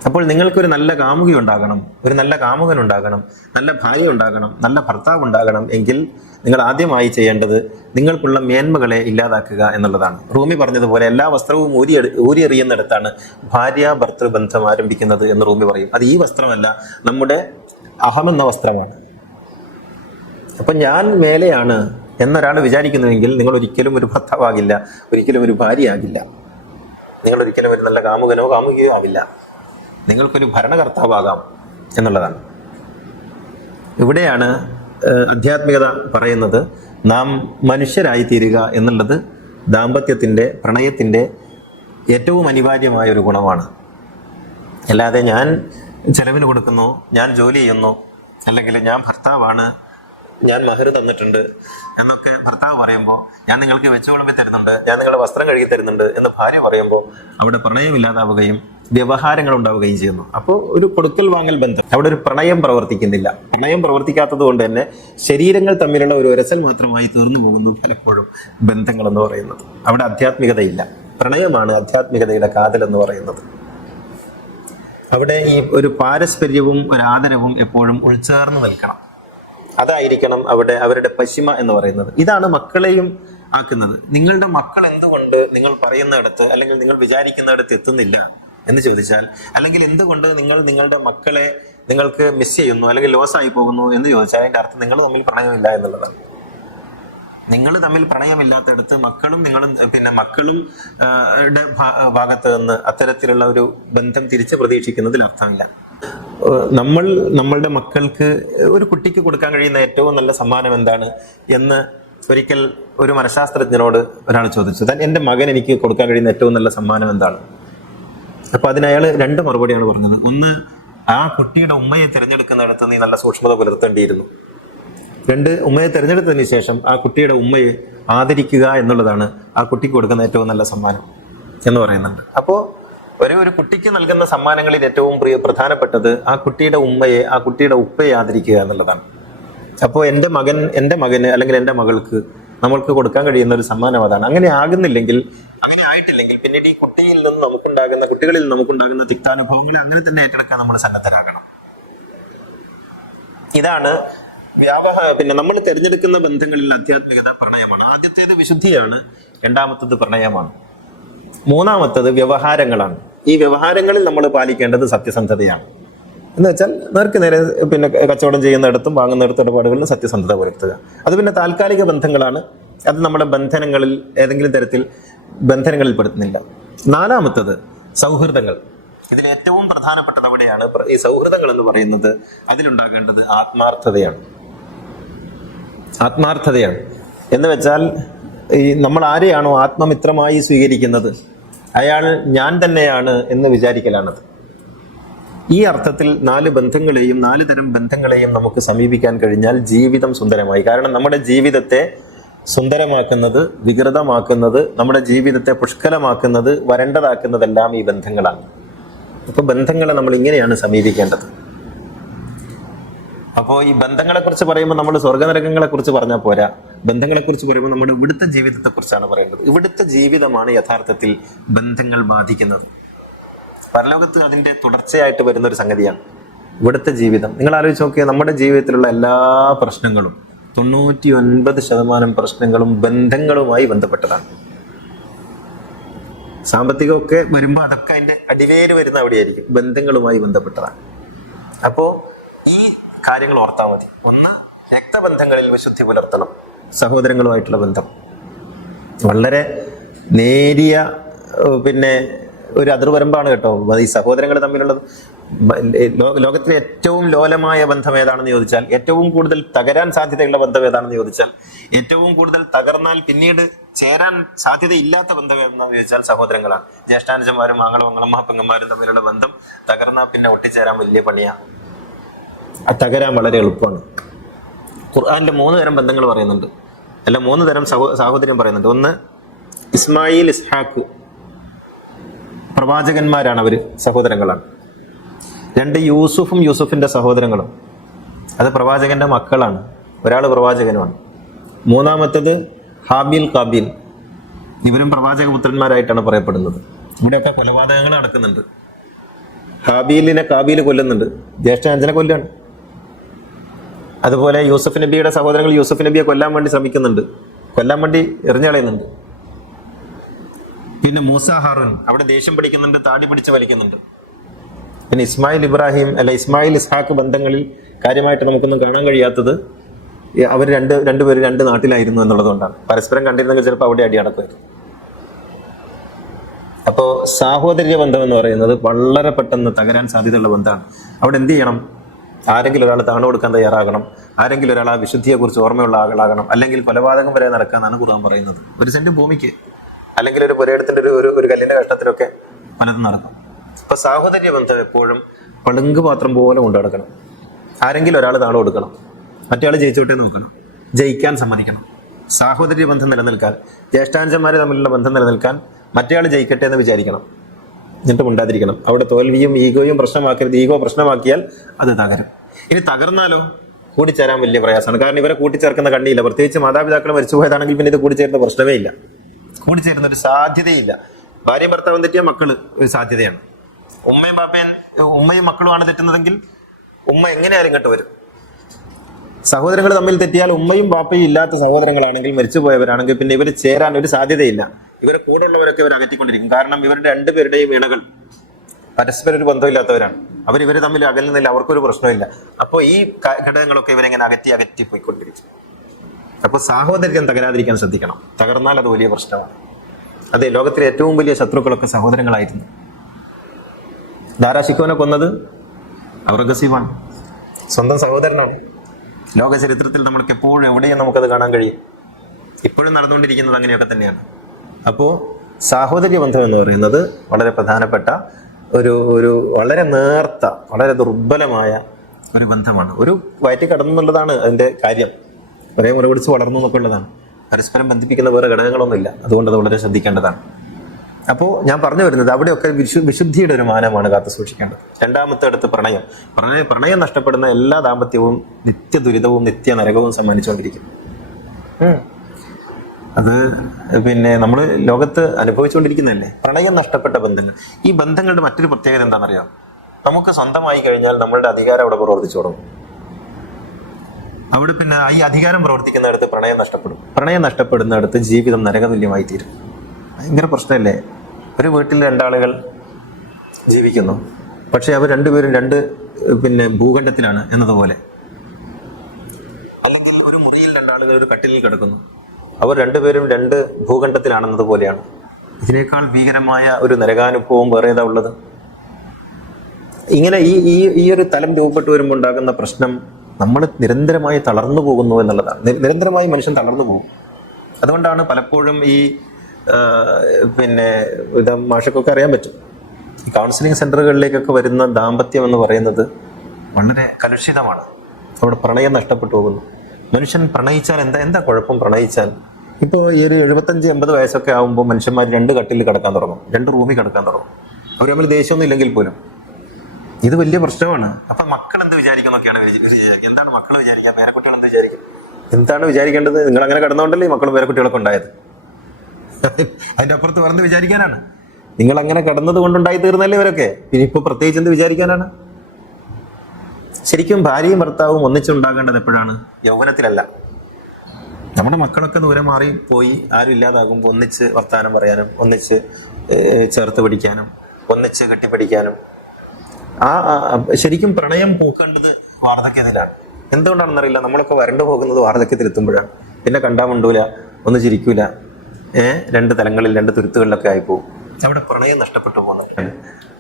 അപ്പോൾ നിങ്ങൾക്കൊരു നല്ല കാമുകി ഉണ്ടാകണം, ഒരു നല്ല കാമുകൻ ഉണ്ടാകണം, നല്ല ഭാര്യ ഉണ്ടാകണം, നല്ല ഭർത്താവ് ഉണ്ടാകണം എങ്കിൽ നിങ്ങൾ ആദ്യമായി ചെയ്യേണ്ടത് നിങ്ങൾക്കുള്ള മേന്മകളെ ഇല്ലാതാക്കുക എന്നുള്ളതാണ്. റൂമി പറഞ്ഞതുപോലെ എല്ലാ വസ്ത്രവും ഊരിയെറിയുന്നിടത്താണ് ഭാര്യ ഭർത്തൃബന്ധം ആരംഭിക്കുന്നത് എന്ന് റൂമി പറയും. അത് ഈ വസ്ത്രമല്ല, നമ്മുടെ അഹമെന്ന വസ്ത്രമാണ്. അപ്പൊ ഞാൻ മേലെയാണ് എന്നൊരാൾ വിചാരിക്കുന്നുവെങ്കിൽ നിങ്ങൾ ഒരിക്കലും ഒരു ഭർത്താവാകില്ല, ഒരിക്കലും ഒരു ഭാര്യയാകില്ല, നിങ്ങൾ ഒരിക്കലും ഒരു നല്ല കാമുകനോ കാമുകിയോ ആവില്ല. നിങ്ങൾക്കൊരു ഭരണകർത്താവാകാം എന്നുള്ളതാണ്. ഇവിടെയാണ് ആധ്യാത്മികത പറയുന്നത് നാം മനുഷ്യരായി തീരുക എന്നുള്ളത് ദാമ്പത്യത്തിൻ്റെ, പ്രണയത്തിൻ്റെ ഏറ്റവും അനിവാര്യമായ ഒരു ഗുണമാണ്. അല്ലാതെ ഞാൻ ചെലവിന് കൊടുക്കുന്നു, ഞാൻ ജോലി ചെയ്യുന്നു, അല്ലെങ്കിൽ ഞാൻ ഭർത്താവാണ്, ഞാൻ മഹർ തന്നിട്ടുണ്ട് എന്നൊക്കെ ഭർത്താവ് പറയുമ്പോൾ, ഞാൻ നിങ്ങൾക്ക് വെച്ച് വിളമ്പി തരുന്നുണ്ട്, ഞാൻ നിങ്ങളുടെ വസ്ത്രം കഴുകി തരുന്നുണ്ട് എന്ന് ഭാര്യ പറയുമ്പോൾ അവിടെ പ്രണയമില്ലാതാവുകയും വ്യവഹാരങ്ങൾ ഉണ്ടാവുകയും ചെയ്യുന്നു. അപ്പോൾ ഒരു കൊടുക്കൽ വാങ്ങൽ ബന്ധം, അവിടെ ഒരു പ്രണയം പ്രവർത്തിക്കുന്നില്ല. പ്രണയം പ്രവർത്തിക്കാത്തത് കൊണ്ട് തന്നെ ശരീരങ്ങൾ തമ്മിലുള്ള ഒരു ഉരസൽ മാത്രമായി തീർന്നു പോകുന്നു പലപ്പോഴും ബന്ധങ്ങൾ എന്ന് പറയുന്നത്. അവിടെ ആധ്യാത്മികതയില്ല. പ്രണയമാണ് ആധ്യാത്മികതയുടെ കാതൽ എന്ന് പറയുന്നത്. അവിടെ ഈ ഒരു പാരസ്പര്യവും ഒരു ആദരവും എപ്പോഴും ഉൾച്ചേർന്ന് നിൽക്കണം. അതായിരിക്കണം അവിടെ അവരുടെ പശിമ എന്ന് പറയുന്നത്. ഇതാണ് മക്കളെയും ആക്കുന്നത്. നിങ്ങളുടെ മക്കൾ എന്തുകൊണ്ട് നിങ്ങൾ പറയുന്നിടത്ത് അല്ലെങ്കിൽ നിങ്ങൾ വിചാരിക്കുന്നിടത്ത് എത്തുന്നില്ല എന്ന് ചോദിച്ചാൽ, അല്ലെങ്കിൽ എന്തുകൊണ്ട് നിങ്ങളുടെ മക്കളെ നിങ്ങൾക്ക് മിസ് ചെയ്യുന്നു അല്ലെങ്കിൽ ലോസായി പോകുന്നു എന്ന് ചോദിച്ചാൽ, അതിന്റെ അർത്ഥം നിങ്ങൾ തമ്മിൽ പ്രണയമില്ല എന്നുള്ളതാണ്. നിങ്ങൾ തമ്മിൽ പ്രണയമില്ലാത്തടത്ത് മക്കളും മക്കളും ഭാഗത്ത് നിന്ന് അത്തരത്തിലുള്ള ഒരു ബന്ധം തിരിച്ച് പ്രതീക്ഷിക്കുന്നതിൽ അർത്ഥമില്ല. നമ്മളുടെ മക്കൾക്ക്, ഒരു കുട്ടിക്ക് കൊടുക്കാൻ കഴിയുന്ന ഏറ്റവും നല്ല സമ്മാനം എന്താണ് എന്ന് ഒരിക്കൽ ഒരു മനഃശാസ്ത്രജ്ഞനോട് ഒരാൾ ചോദിച്ചു. എൻ്റെ മകൻ എനിക്ക് കൊടുക്കാൻ കഴിയുന്ന ഏറ്റവും നല്ല സമ്മാനം എന്താണ്? അപ്പൊ അതിനയാൾ രണ്ട് മറുപടിയാണ് പറഞ്ഞത്. ഒന്ന്, ആ കുട്ടിയുടെ ഉമ്മയെ തിരഞ്ഞെടുക്കുന്നിടത്ത് നീ നല്ല സൂക്ഷ്മത പുലർത്തേണ്ടിയിരുന്നു. ഉമ്മയെ തിരഞ്ഞെടുത്തതിന് ശേഷം ആ കുട്ടിയുടെ ഉമ്മയെ ആദരിക്കുക എന്നുള്ളതാണ് ആ കുട്ടിക്ക് കൊടുക്കുന്ന ഏറ്റവും നല്ല സമ്മാനം എന്ന് പറയുന്നുണ്ട്. അപ്പോൾ ഒരു കുട്ടിക്ക് നൽകുന്ന സമ്മാനങ്ങളിൽ ഏറ്റവും പ്രധാനപ്പെട്ടത് ആ കുട്ടിയുടെ ഉമ്മയെ, ആ കുട്ടിയുടെ ഉപ്പയെ ആദരിക്കുക എന്നുള്ളതാണ്. അപ്പോൾ എൻ്റെ മകന് അല്ലെങ്കിൽ എൻ്റെ മകൾക്ക് നമ്മൾക്ക് കൊടുക്കാൻ കഴിയുന്ന ഒരു സമ്മാനം അതാണ്. അങ്ങനെ ആയിട്ടില്ലെങ്കിൽ പിന്നീട് ഈ കുട്ടികളിൽ നിന്ന് നമുക്കുണ്ടാകുന്ന തിക്താനുഭവങ്ങൾ അങ്ങനെ തന്നെ ഏറ്റെടുക്കാൻ നമ്മൾ സന്നദ്ധരാകണം. ഇതാണ് പിന്നെ നമ്മൾ തിരഞ്ഞെടുക്കുന്ന ബന്ധങ്ങളിൽ ആധ്യാത്മികത പ്രണയമാണ്. ആദ്യത്തേത് വിശുദ്ധിയാണ്, രണ്ടാമത്തത് പ്രണയമാണ്, മൂന്നാമത്തത് വ്യവഹാരങ്ങളാണ്. ഈ വ്യവഹാരങ്ങളിൽ നമ്മൾ പാലിക്കേണ്ടത് സത്യസന്ധതയാണ്. എന്ന് വെച്ചാൽ നേർക്ക് നേരെ പിന്നെ കച്ചവടം ചെയ്യുന്നിടത്തും വാങ്ങുന്നിടത്തും ഇടപാടുകളിലും സത്യസന്ധത പുലർത്തുക. അത് പിന്നെ താൽക്കാലിക ബന്ധങ്ങളാണ്, അത് നമ്മുടെ ഏതെങ്കിലും തരത്തിൽ ബന്ധനങ്ങളിൽ പെടുത്തുന്നില്ല. നാലാമത്തത് സൗഹൃദങ്ങൾ. ഇതിൽ ഏറ്റവും പ്രധാനപ്പെട്ടത് എവിടെയാണ്? ഈ സൗഹൃദങ്ങൾ എന്ന് പറയുന്നത് അതിലുണ്ടാകേണ്ടത് ആത്മാർത്ഥതയാണ്. എന്ന് വെച്ചാൽ ഈ നമ്മൾ ആരെയാണോ ആത്മമിത്രമായി സ്വീകരിക്കുന്നത് അയാൾ ഞാൻ തന്നെയാണ് എന്ന് വിചാരിക്കലാണത്. ഈ അർത്ഥത്തിൽ 4 തരം ബന്ധങ്ങളെയും നമുക്ക് സമീപിക്കാൻ കഴിഞ്ഞാൽ ജീവിതം സുന്ദരമായി. കാരണം നമ്മുടെ ജീവിതത്തെ സുന്ദരമാക്കുന്നത്, വികൃതമാക്കുന്നത്, നമ്മുടെ ജീവിതത്തെ പുഷ്കലമാക്കുന്നത്, വരണ്ടതാക്കുന്നതെല്ലാം ഈ ബന്ധങ്ങളാണ്. അപ്പൊ ബന്ധങ്ങളെ നമ്മൾ ഇങ്ങനെയാണ് സമീപിക്കേണ്ടത്. അപ്പോൾ ഈ ബന്ധങ്ങളെ കുറിച്ച് പറയുമ്പോൾ നമ്മൾ സ്വർഗനരകങ്ങളെ കുറിച്ച് പറഞ്ഞാൽ പോരാ. ബന്ധങ്ങളെ കുറിച്ച് പറയുമ്പോൾ നമ്മുടെ ഇവിടുത്തെ ജീവിതത്തെ കുറിച്ചാണ് പറയേണ്ടത്. ഇവിടുത്തെ ജീവിതമാണ് യഥാർത്ഥത്തിൽ ബന്ധങ്ങൾ ബാധിക്കുന്നത്. പരലോകത്ത് അതിന്റെ തുടർച്ചയായിട്ട് വരുന്ന ഒരു സംഗതിയാണ് ഇവിടുത്തെ ജീവിതം. നിങ്ങൾ ആലോചിച്ച് നോക്കിയാൽ നമ്മുടെ ജീവിതത്തിലുള്ള എല്ലാ പ്രശ്നങ്ങളും 99% പ്രശ്നങ്ങളും ബന്ധങ്ങളുമായി ബന്ധപ്പെട്ടതാണ്. സാമ്പത്തികമൊക്കെ വരുമ്പോൾ അതൊക്കെ അതിന്റെ അടിവേര് വരുന്ന അവിടെയായിരിക്കും, ബന്ധങ്ങളുമായി ബന്ധപ്പെട്ടതാണ്. അപ്പോ ഈ കാര്യങ്ങൾ ഓർത്താൽ മതി. ഒന്ന്, രക്തബന്ധങ്ങളിൽ വിശുദ്ധി പുലർത്തണം. സഹോദരങ്ങളുമായിട്ടുള്ള ബന്ധം വളരെ നേരിയ പിന്നെ ഒരു അതിർവരമ്പാണ് കേട്ടോ. ഈ സഹോദരങ്ങൾ തമ്മിലുള്ളത് ലോകത്തിലെ ഏറ്റവും ലോലമായ ബന്ധം ഏതാണെന്ന് ചോദിച്ചാൽ, ഏറ്റവും കൂടുതൽ തകരാൻ സാധ്യതയുള്ള ബന്ധം ഏതാണെന്ന് ചോദിച്ചാൽ, ഏറ്റവും കൂടുതൽ തകർന്നാൽ പിന്നീട് ചേരാൻ സാധ്യതയില്ലാത്ത ബന്ധം ഏതെന്ന് ചോദിച്ചാൽ സഹോദരങ്ങളാണ്. ജ്യേഷ്ഠാനുജന്മാരും ആങ്ങളമ്മ പെങ്ങന്മാരും തമ്മിലുള്ള ബന്ധം തകർന്നാൽ പിന്നെ ഒട്ടിച്ചേരാൻ വലിയ പണിയാണ്. തകരാൻ വളരെ എളുപ്പമാണ്. ഖുർആനിലെ 3 തരം ബന്ധങ്ങൾ പറയുന്നുണ്ട്, അല്ല 3 തരം സാഹോദര്യം പറയുന്നുണ്ട്. ഒന്ന്, ഇസ്മായിൽ ഇസ്ഹാഖ് പ്രവാചകന്മാരാണ്, അവര് സഹോദരങ്ങളാണ്. 2, യൂസുഫും യൂസുഫിന്റെ സഹോദരങ്ങളും, അത് പ്രവാചകന്റെ മക്കളാണ്, ഒരാൾ പ്രവാചകനുമാണ്. 3-മത്തേത് ഹാബീൽ കാബീൽ, ഇവരും പ്രവാചക പുത്രന്മാരായിട്ടാണ് പറയപ്പെടുന്നത്. ഇവിടെയൊക്കെ കൊലപാതകങ്ങൾ നടക്കുന്നുണ്ട്. ഹാബീലിനെ കാബീൽ കൊല്ലുന്നുണ്ട്, ജ്യേഷ്ഠാനുജനെ കൊല്ലാണ്. അതുപോലെ യൂസുഫ് നബിയുടെ സഹോദരങ്ങൾ യൂസുഫ് നബിയെ കൊല്ലാൻ വേണ്ടി ശ്രമിക്കുന്നുണ്ട്, കൊല്ലാൻ വേണ്ടി എറിഞ്ഞളയുന്നുണ്ട്. പിന്നെ മൂസ ഹാറൂൻ അവിടെ ദേഷ്യം പിടിക്കുന്നുണ്ട്, താടി പിടിച്ച് വലിക്കുന്നുണ്ട്. പിന്നെ ഇസ്മായിൽ ഇസ്ഹാഖ് ബന്ധങ്ങളിൽ കാര്യമായിട്ട് നമുക്കൊന്നും കാണാൻ കഴിയാത്തത് അവർ രണ്ടുപേരും 2 നാട്ടിലായിരുന്നു എന്നുള്ളതുകൊണ്ടാണ്. പരസ്പരം കണ്ടിരുന്നെങ്കിൽ ചിലപ്പോൾ അവിടെ അടി നടക്കുമായിരുന്നു. അപ്പോൾ സാഹോദര്യ ബന്ധം എന്ന് പറയുന്നത് വളരെ പെട്ടെന്ന് തകരാൻ സാധ്യതയുള്ള ബന്ധമാണ്. അവിടെ എന്ത് ചെയ്യണം? ആരെങ്കിലും ഒരാൾ താണു കൊടുക്കാൻ തയ്യാറാകണം, ആരെങ്കിലും ഒരാൾ ആ വിശുദ്ധിയെക്കുറിച്ച് ഓർമ്മയുള്ള ആളാകണം, അല്ലെങ്കിൽ കൊലപാതകം വരെ നടക്കാന്നാണ് ഖുർആൻ പറയുന്നത്. 1 സെന്റ് ഭൂമിക്ക് അല്ലെങ്കിൽ ഒരു പുരയിടത്തിന്റെ ഒരു കല്ലിന്റെ കഷ്ടത്തിലൊക്കെ പലതും നടക്കും. അപ്പൊ സാഹോദര്യ ബന്ധം എപ്പോഴും പളുങ്ക് പാത്രം പോലെ കൊണ്ടു നടക്കണം. ആരെങ്കിലും ഒരാൾ താണു കൊടുക്കണം, മറ്റേ ആൾ ജയിച്ചോട്ടെ നോക്കണം, ജയിക്കാൻ സമ്മതിക്കണം. സാഹോദര്യ ബന്ധം നിലനിൽക്കാൻ, ജ്യേഷ്ഠാനുജന്മാർ തമ്മിലുള്ള ബന്ധം നിലനിൽക്കാൻ മറ്റേ ആൾ ജയിക്കട്ടെ എന്ന് വിചാരിക്കണം, എന്നിട്ട് ഉണ്ടാതിരിക്കണം. അവിടെ തോൽവിയും ഈഗോയും പ്രശ്നമാക്കരുത്. ഈഗോ പ്രശ്നമാക്കിയാൽ അത് തകരും. ഇനി തകർന്നാലോ കൂടിച്ചേരാൻ വലിയ പ്രയാസമാണ്. കാരണം ഇവരെ കൂട്ടിച്ചേർക്കുന്ന കണ്ണിയില്ല. പ്രത്യേകിച്ച് മാതാപിതാക്കൾ മരിച്ചുപോയതാണെങ്കിൽ പിന്നെ ഇത് കൂടിച്ചേരുന്ന പ്രശ്നമേ ഇല്ല, കൂടിച്ചേരുന്ന ഒരു സാധ്യതയില്ല. ഭാര്യയും ഭർത്താവും തെറ്റിയ മക്കള് ഒരു സാധ്യതയാണ്. ഉമ്മയും മക്കളുമാണ് തെറ്റുന്നതെങ്കിൽ ഉമ്മ എങ്ങനെയായാലും ഇങ്ങോട്ട് വരും. സഹോദരങ്ങൾ തമ്മിൽ തെറ്റിയാൽ ഉമ്മയും ബാപ്പയും ഇല്ലാത്ത സഹോദരങ്ങളാണെങ്കിൽ, മരിച്ചുപോയവരാണെങ്കിൽ പിന്നെ ഇവർ ചേരാൻ ഒരു സാധ്യതയില്ല. ഇവരെ കൂടെയുള്ളവരൊക്കെ ഇവർ അകറ്റിക്കൊണ്ടിരിക്കും. കാരണം ഇവരുടെ 2 പേരുടെയും ഇണകൾ പരസ്പരം ഒരു ബന്ധമില്ലാത്തവരാണ്. ഇവര് തമ്മിൽ അകലുന്നില്ല, അവർക്കൊരു പ്രശ്നമില്ല. അപ്പോൾ ഈ ഘടകങ്ങളൊക്കെ ഇവരെങ്ങനെ അകറ്റി പോയിക്കൊണ്ടിരിക്കും. അപ്പോൾ സാഹോദര്യം തകരാതിരിക്കാൻ ശ്രദ്ധിക്കണം. തകർന്നാൽ അത് വലിയ പ്രശ്നമാണ്. അതെ, ലോകത്തിലെ ഏറ്റവും വലിയ ശത്രുക്കളൊക്കെ സഹോദരങ്ങളായിരുന്നു. ദാരാഷിക്കോനെ കൊന്നത് ഔറംഗസീബാണ്, സ്വന്തം സഹോദരനാണ്. ലോക ചരിത്രത്തിൽ നമ്മൾക്ക് എപ്പോഴും എവിടെയും നമുക്കത് കാണാൻ കഴിയും. ഇപ്പോഴും നടന്നുകൊണ്ടിരിക്കുന്നത് അങ്ങനെയൊക്കെ തന്നെയാണ്. അപ്പോൾ സാഹോദര്യ ബന്ധം എന്ന് പറയുന്നത് വളരെ പ്രധാനപ്പെട്ട ഒരു വളരെ നേർത്ത, വളരെ ദുർബലമായ ഒരു ബന്ധമാണ്. ഒരു വയറ്റിൽ കടന്നുള്ളതാണ് അതിന്റെ കാര്യം. ഒരേ മുറ പിടിച്ച് വളർന്നു എന്നൊക്കെ ഉള്ളതാണ്. പരസ്പരം ബന്ധിപ്പിക്കുന്ന വേറെ ഘടകങ്ങളൊന്നുമില്ല. അതുകൊണ്ട് അത് വളരെ ശ്രദ്ധിക്കേണ്ടതാണ്. അപ്പോൾ ഞാൻ പറഞ്ഞു വരുന്നത് അവിടെയൊക്കെ വിശുദ്ധിയുടെ ഒരു മാനമാണ് കാത്തു സൂക്ഷിക്കേണ്ടത്. രണ്ടാമത്തെ അടുത്ത് പ്രണയം നഷ്ടപ്പെടുന്ന എല്ലാ ദാമ്പത്യവും നിത്യ ദുരിതവും നിത്യ നരകവും സമ്മാനിച്ചുകൊണ്ടിരിക്കും. അത് പിന്നെ നമ്മൾ ലോകത്ത് അനുഭവിച്ചുകൊണ്ടിരിക്കുന്നതല്ലേ. പ്രണയം നഷ്ടപ്പെട്ട ബന്ധങ്ങൾ. ഈ ബന്ധങ്ങളുടെ മറ്റൊരു പ്രത്യേകത എന്താണെന്നറിയാം? നമുക്ക് സ്വന്തമായി കഴിഞ്ഞാൽ നമ്മളുടെ അധികാരം അവിടെ പ്രവർത്തിച്ചു തുടങ്ങും. അവിടെ പിന്നെ ഈ അധികാരം പ്രവർത്തിക്കുന്നിടത്ത് പ്രണയം നഷ്ടപ്പെടും. പ്രണയം നഷ്ടപ്പെടുന്നിടത്ത് ജീവിതം നരകതുല്യമായി തീരും. ഭയങ്കര പ്രശ്നമല്ലേ? ഒരു വീട്ടിൽ രണ്ടാളുകൾ ജീവിക്കുന്നു, പക്ഷെ അവർ രണ്ടുപേരും പിന്നെ ഭൂഖണ്ഡത്തിലാണ് എന്നതുപോലെ. അല്ലെങ്കിൽ ഒരു മുറിയിൽ രണ്ടാളുകൾ ഒരു കട്ടിലിൽ കിടക്കുന്നു, അവർ രണ്ടുപേരും രണ്ട് ഭൂഖണ്ഡത്തിലാണെന്നതുപോലെയാണ്. ഇതിനേക്കാൾ ഭീകരമായ ഒരു നരകാനുഭവം വേറെ ഏതാ ഉള്ളത്? ഇങ്ങനെ ഈ ഒരു തലം രൂപപ്പെട്ടു വരുമ്പോൾ ഉണ്ടാകുന്ന പ്രശ്നം നമ്മൾ നിരന്തരമായി തളർന്നു പോകുന്നു എന്നുള്ളതാണ്. നിരന്തരമായി മനുഷ്യൻ തളർന്നു പോകും. അതുകൊണ്ടാണ് പലപ്പോഴും പിന്നെ ഇത് മാഷക്കൊക്കെ അറിയാൻ പറ്റും, ഈ കൗൺസിലിംഗ് സെന്ററുകളിലേക്കൊക്കെ വരുന്ന ദാമ്പത്യം എന്ന് പറയുന്നത് വളരെ കലുഷിതമാണ്. അവിടെ പ്രണയം നഷ്ടപ്പെട്ടു പോകുന്നു. മനുഷ്യൻ പ്രണയിച്ചാൽ എന്താ കുഴപ്പം? പ്രണയിച്ചാൽ ഇപ്പോൾ ഈ ഒരു 75-80 വയസ്സൊക്കെ ആകുമ്പോൾ മനുഷ്യന്മാർ 2 കട്ടിലിൽ കിടക്കാൻ തുടങ്ങും, 2 റൂമിൽ കിടക്കാൻ തുടങ്ങും. അവർ തമ്മിൽ ദേഷ്യമൊന്നും ഇല്ലെങ്കിൽ പോലും. ഇത് വലിയ പ്രശ്നമാണ്. അപ്പൊ മക്കൾ എന്ത് വിചാരിക്കുന്നൊക്കെയാണ് വിചാരിക്കുക. എന്താണ് മക്കൾ വിചാരിക്കുക? പേരക്കുട്ടികൾ എന്ത് വിചാരിക്കും? എന്താണ് വിചാരിക്കേണ്ടത്? നിങ്ങൾ അങ്ങനെ കിടന്നുകൊണ്ടല്ലേ ഈ മക്കളും പേരക്കുട്ടികളൊക്കെ ഉണ്ടായത്. അതിന്റെ അപ്പുറത്ത് പറഞ്ഞ് വിചാരിക്കാനാണ്. നിങ്ങൾ അങ്ങനെ കിടന്നത് കൊണ്ടുണ്ടായി തീർന്നല്ലേ ഇവരൊക്കെ. പിന്നെ ഇപ്പൊ പ്രത്യേകിച്ച് എന്ത് വിചാരിക്കാനാണ്? ശരിക്കും ഭാര്യയും ഭർത്താവും ഒന്നിച്ചുണ്ടാകേണ്ടത് എപ്പോഴാണ്? യൗവനത്തിലല്ല. നമ്മുടെ മക്കളൊക്കെ ദൂരെ മാറി പോയി ആരും ഇല്ലാതാകുമ്പോൾ ഒന്നിച്ച് വർത്താനം പറയാനും, ഒന്നിച്ച് ചേർത്ത് പിടിക്കാനും, ഒന്നിച്ച് കെട്ടിപ്പിടിക്കാനും. ശരിക്കും പ്രണയം പൂക്കേണ്ടത് വാർദ്ധക്യത്തിലാണ്. എന്തുകൊണ്ടാണെന്നറിയില്ല, നമ്മളൊക്കെ വരണ്ടു പോകുന്നത് വാർദ്ധക്യത്തിലെത്തുമ്പോഴാണ്. പിന്നെ കണ്ടാ മിണ്ടൂല, ഒന്ന് ചിരിക്കൂല, 2 തലങ്ങളിൽ 2 തുരുത്തുകളിലൊക്കെ ആയിപ്പോവും. അവിടെ പ്രണയം നഷ്ടപ്പെട്ടു പോകുന്നുണ്ട്.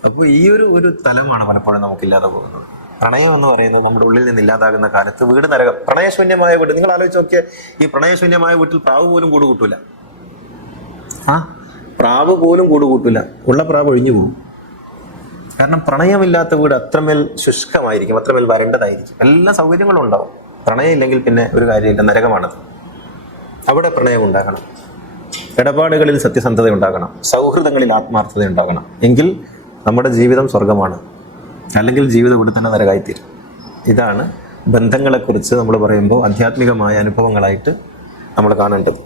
അപ്പോൾ ഈ ഒരു തലമാണ് പലപ്പോഴും നമുക്കില്ലാതെ പോകുന്നത്. പ്രണയം എന്ന് പറയുന്നത് നമ്മുടെ ഉള്ളിൽ നിന്ന് ഇല്ലാതാകുന്ന കാലത്ത് വീട് നരകം. പ്രണയശൂന്യമായ വീട്, നിങ്ങൾ ആലോചിച്ച് നോക്കിയാൽ ഈ പ്രണയശൂന്യമായ വീട്ടിൽ പ്രാവ് പോലും കൂട് കൂട്ടൂല. പ്രാവ് പോലും കൂട് കൂട്ടൂല. ഉള്ള പ്രാവ് ഒഴിഞ്ഞു പോകും. കാരണം പ്രണയമില്ലാത്ത വീട് അത്രമേൽ ശുഷ്കമായിരിക്കും, അത്രമേൽ വരണ്ടതായിരിക്കും. എല്ലാ സൗകര്യങ്ങളും ഉണ്ടാവും. പ്രണയം ഇല്ലെങ്കിൽ പിന്നെ ഒരു കാര്യമില്ല, നരകമാണത്. അവിടെ പ്രണയം ഉണ്ടാകണം, ഇടപാടുകളിൽ സത്യസന്ധത ഉണ്ടാകണം, സൗഹൃദങ്ങളിൽ ആത്മാർത്ഥത ഉണ്ടാകണം. എങ്കിൽ നമ്മുടെ ജീവിതം സ്വർഗമാണ്. അല്ലെങ്കിൽ ജീവിതം ഇവിടെ തന്നെ നരകായിത്തീരും. ഇതാണ് ബന്ധങ്ങളെക്കുറിച്ച് നമ്മൾ പറയുമ്പോൾ ആധ്യാത്മികമായ അനുഭവങ്ങളായിട്ട് നമ്മൾ കാണേണ്ടത്.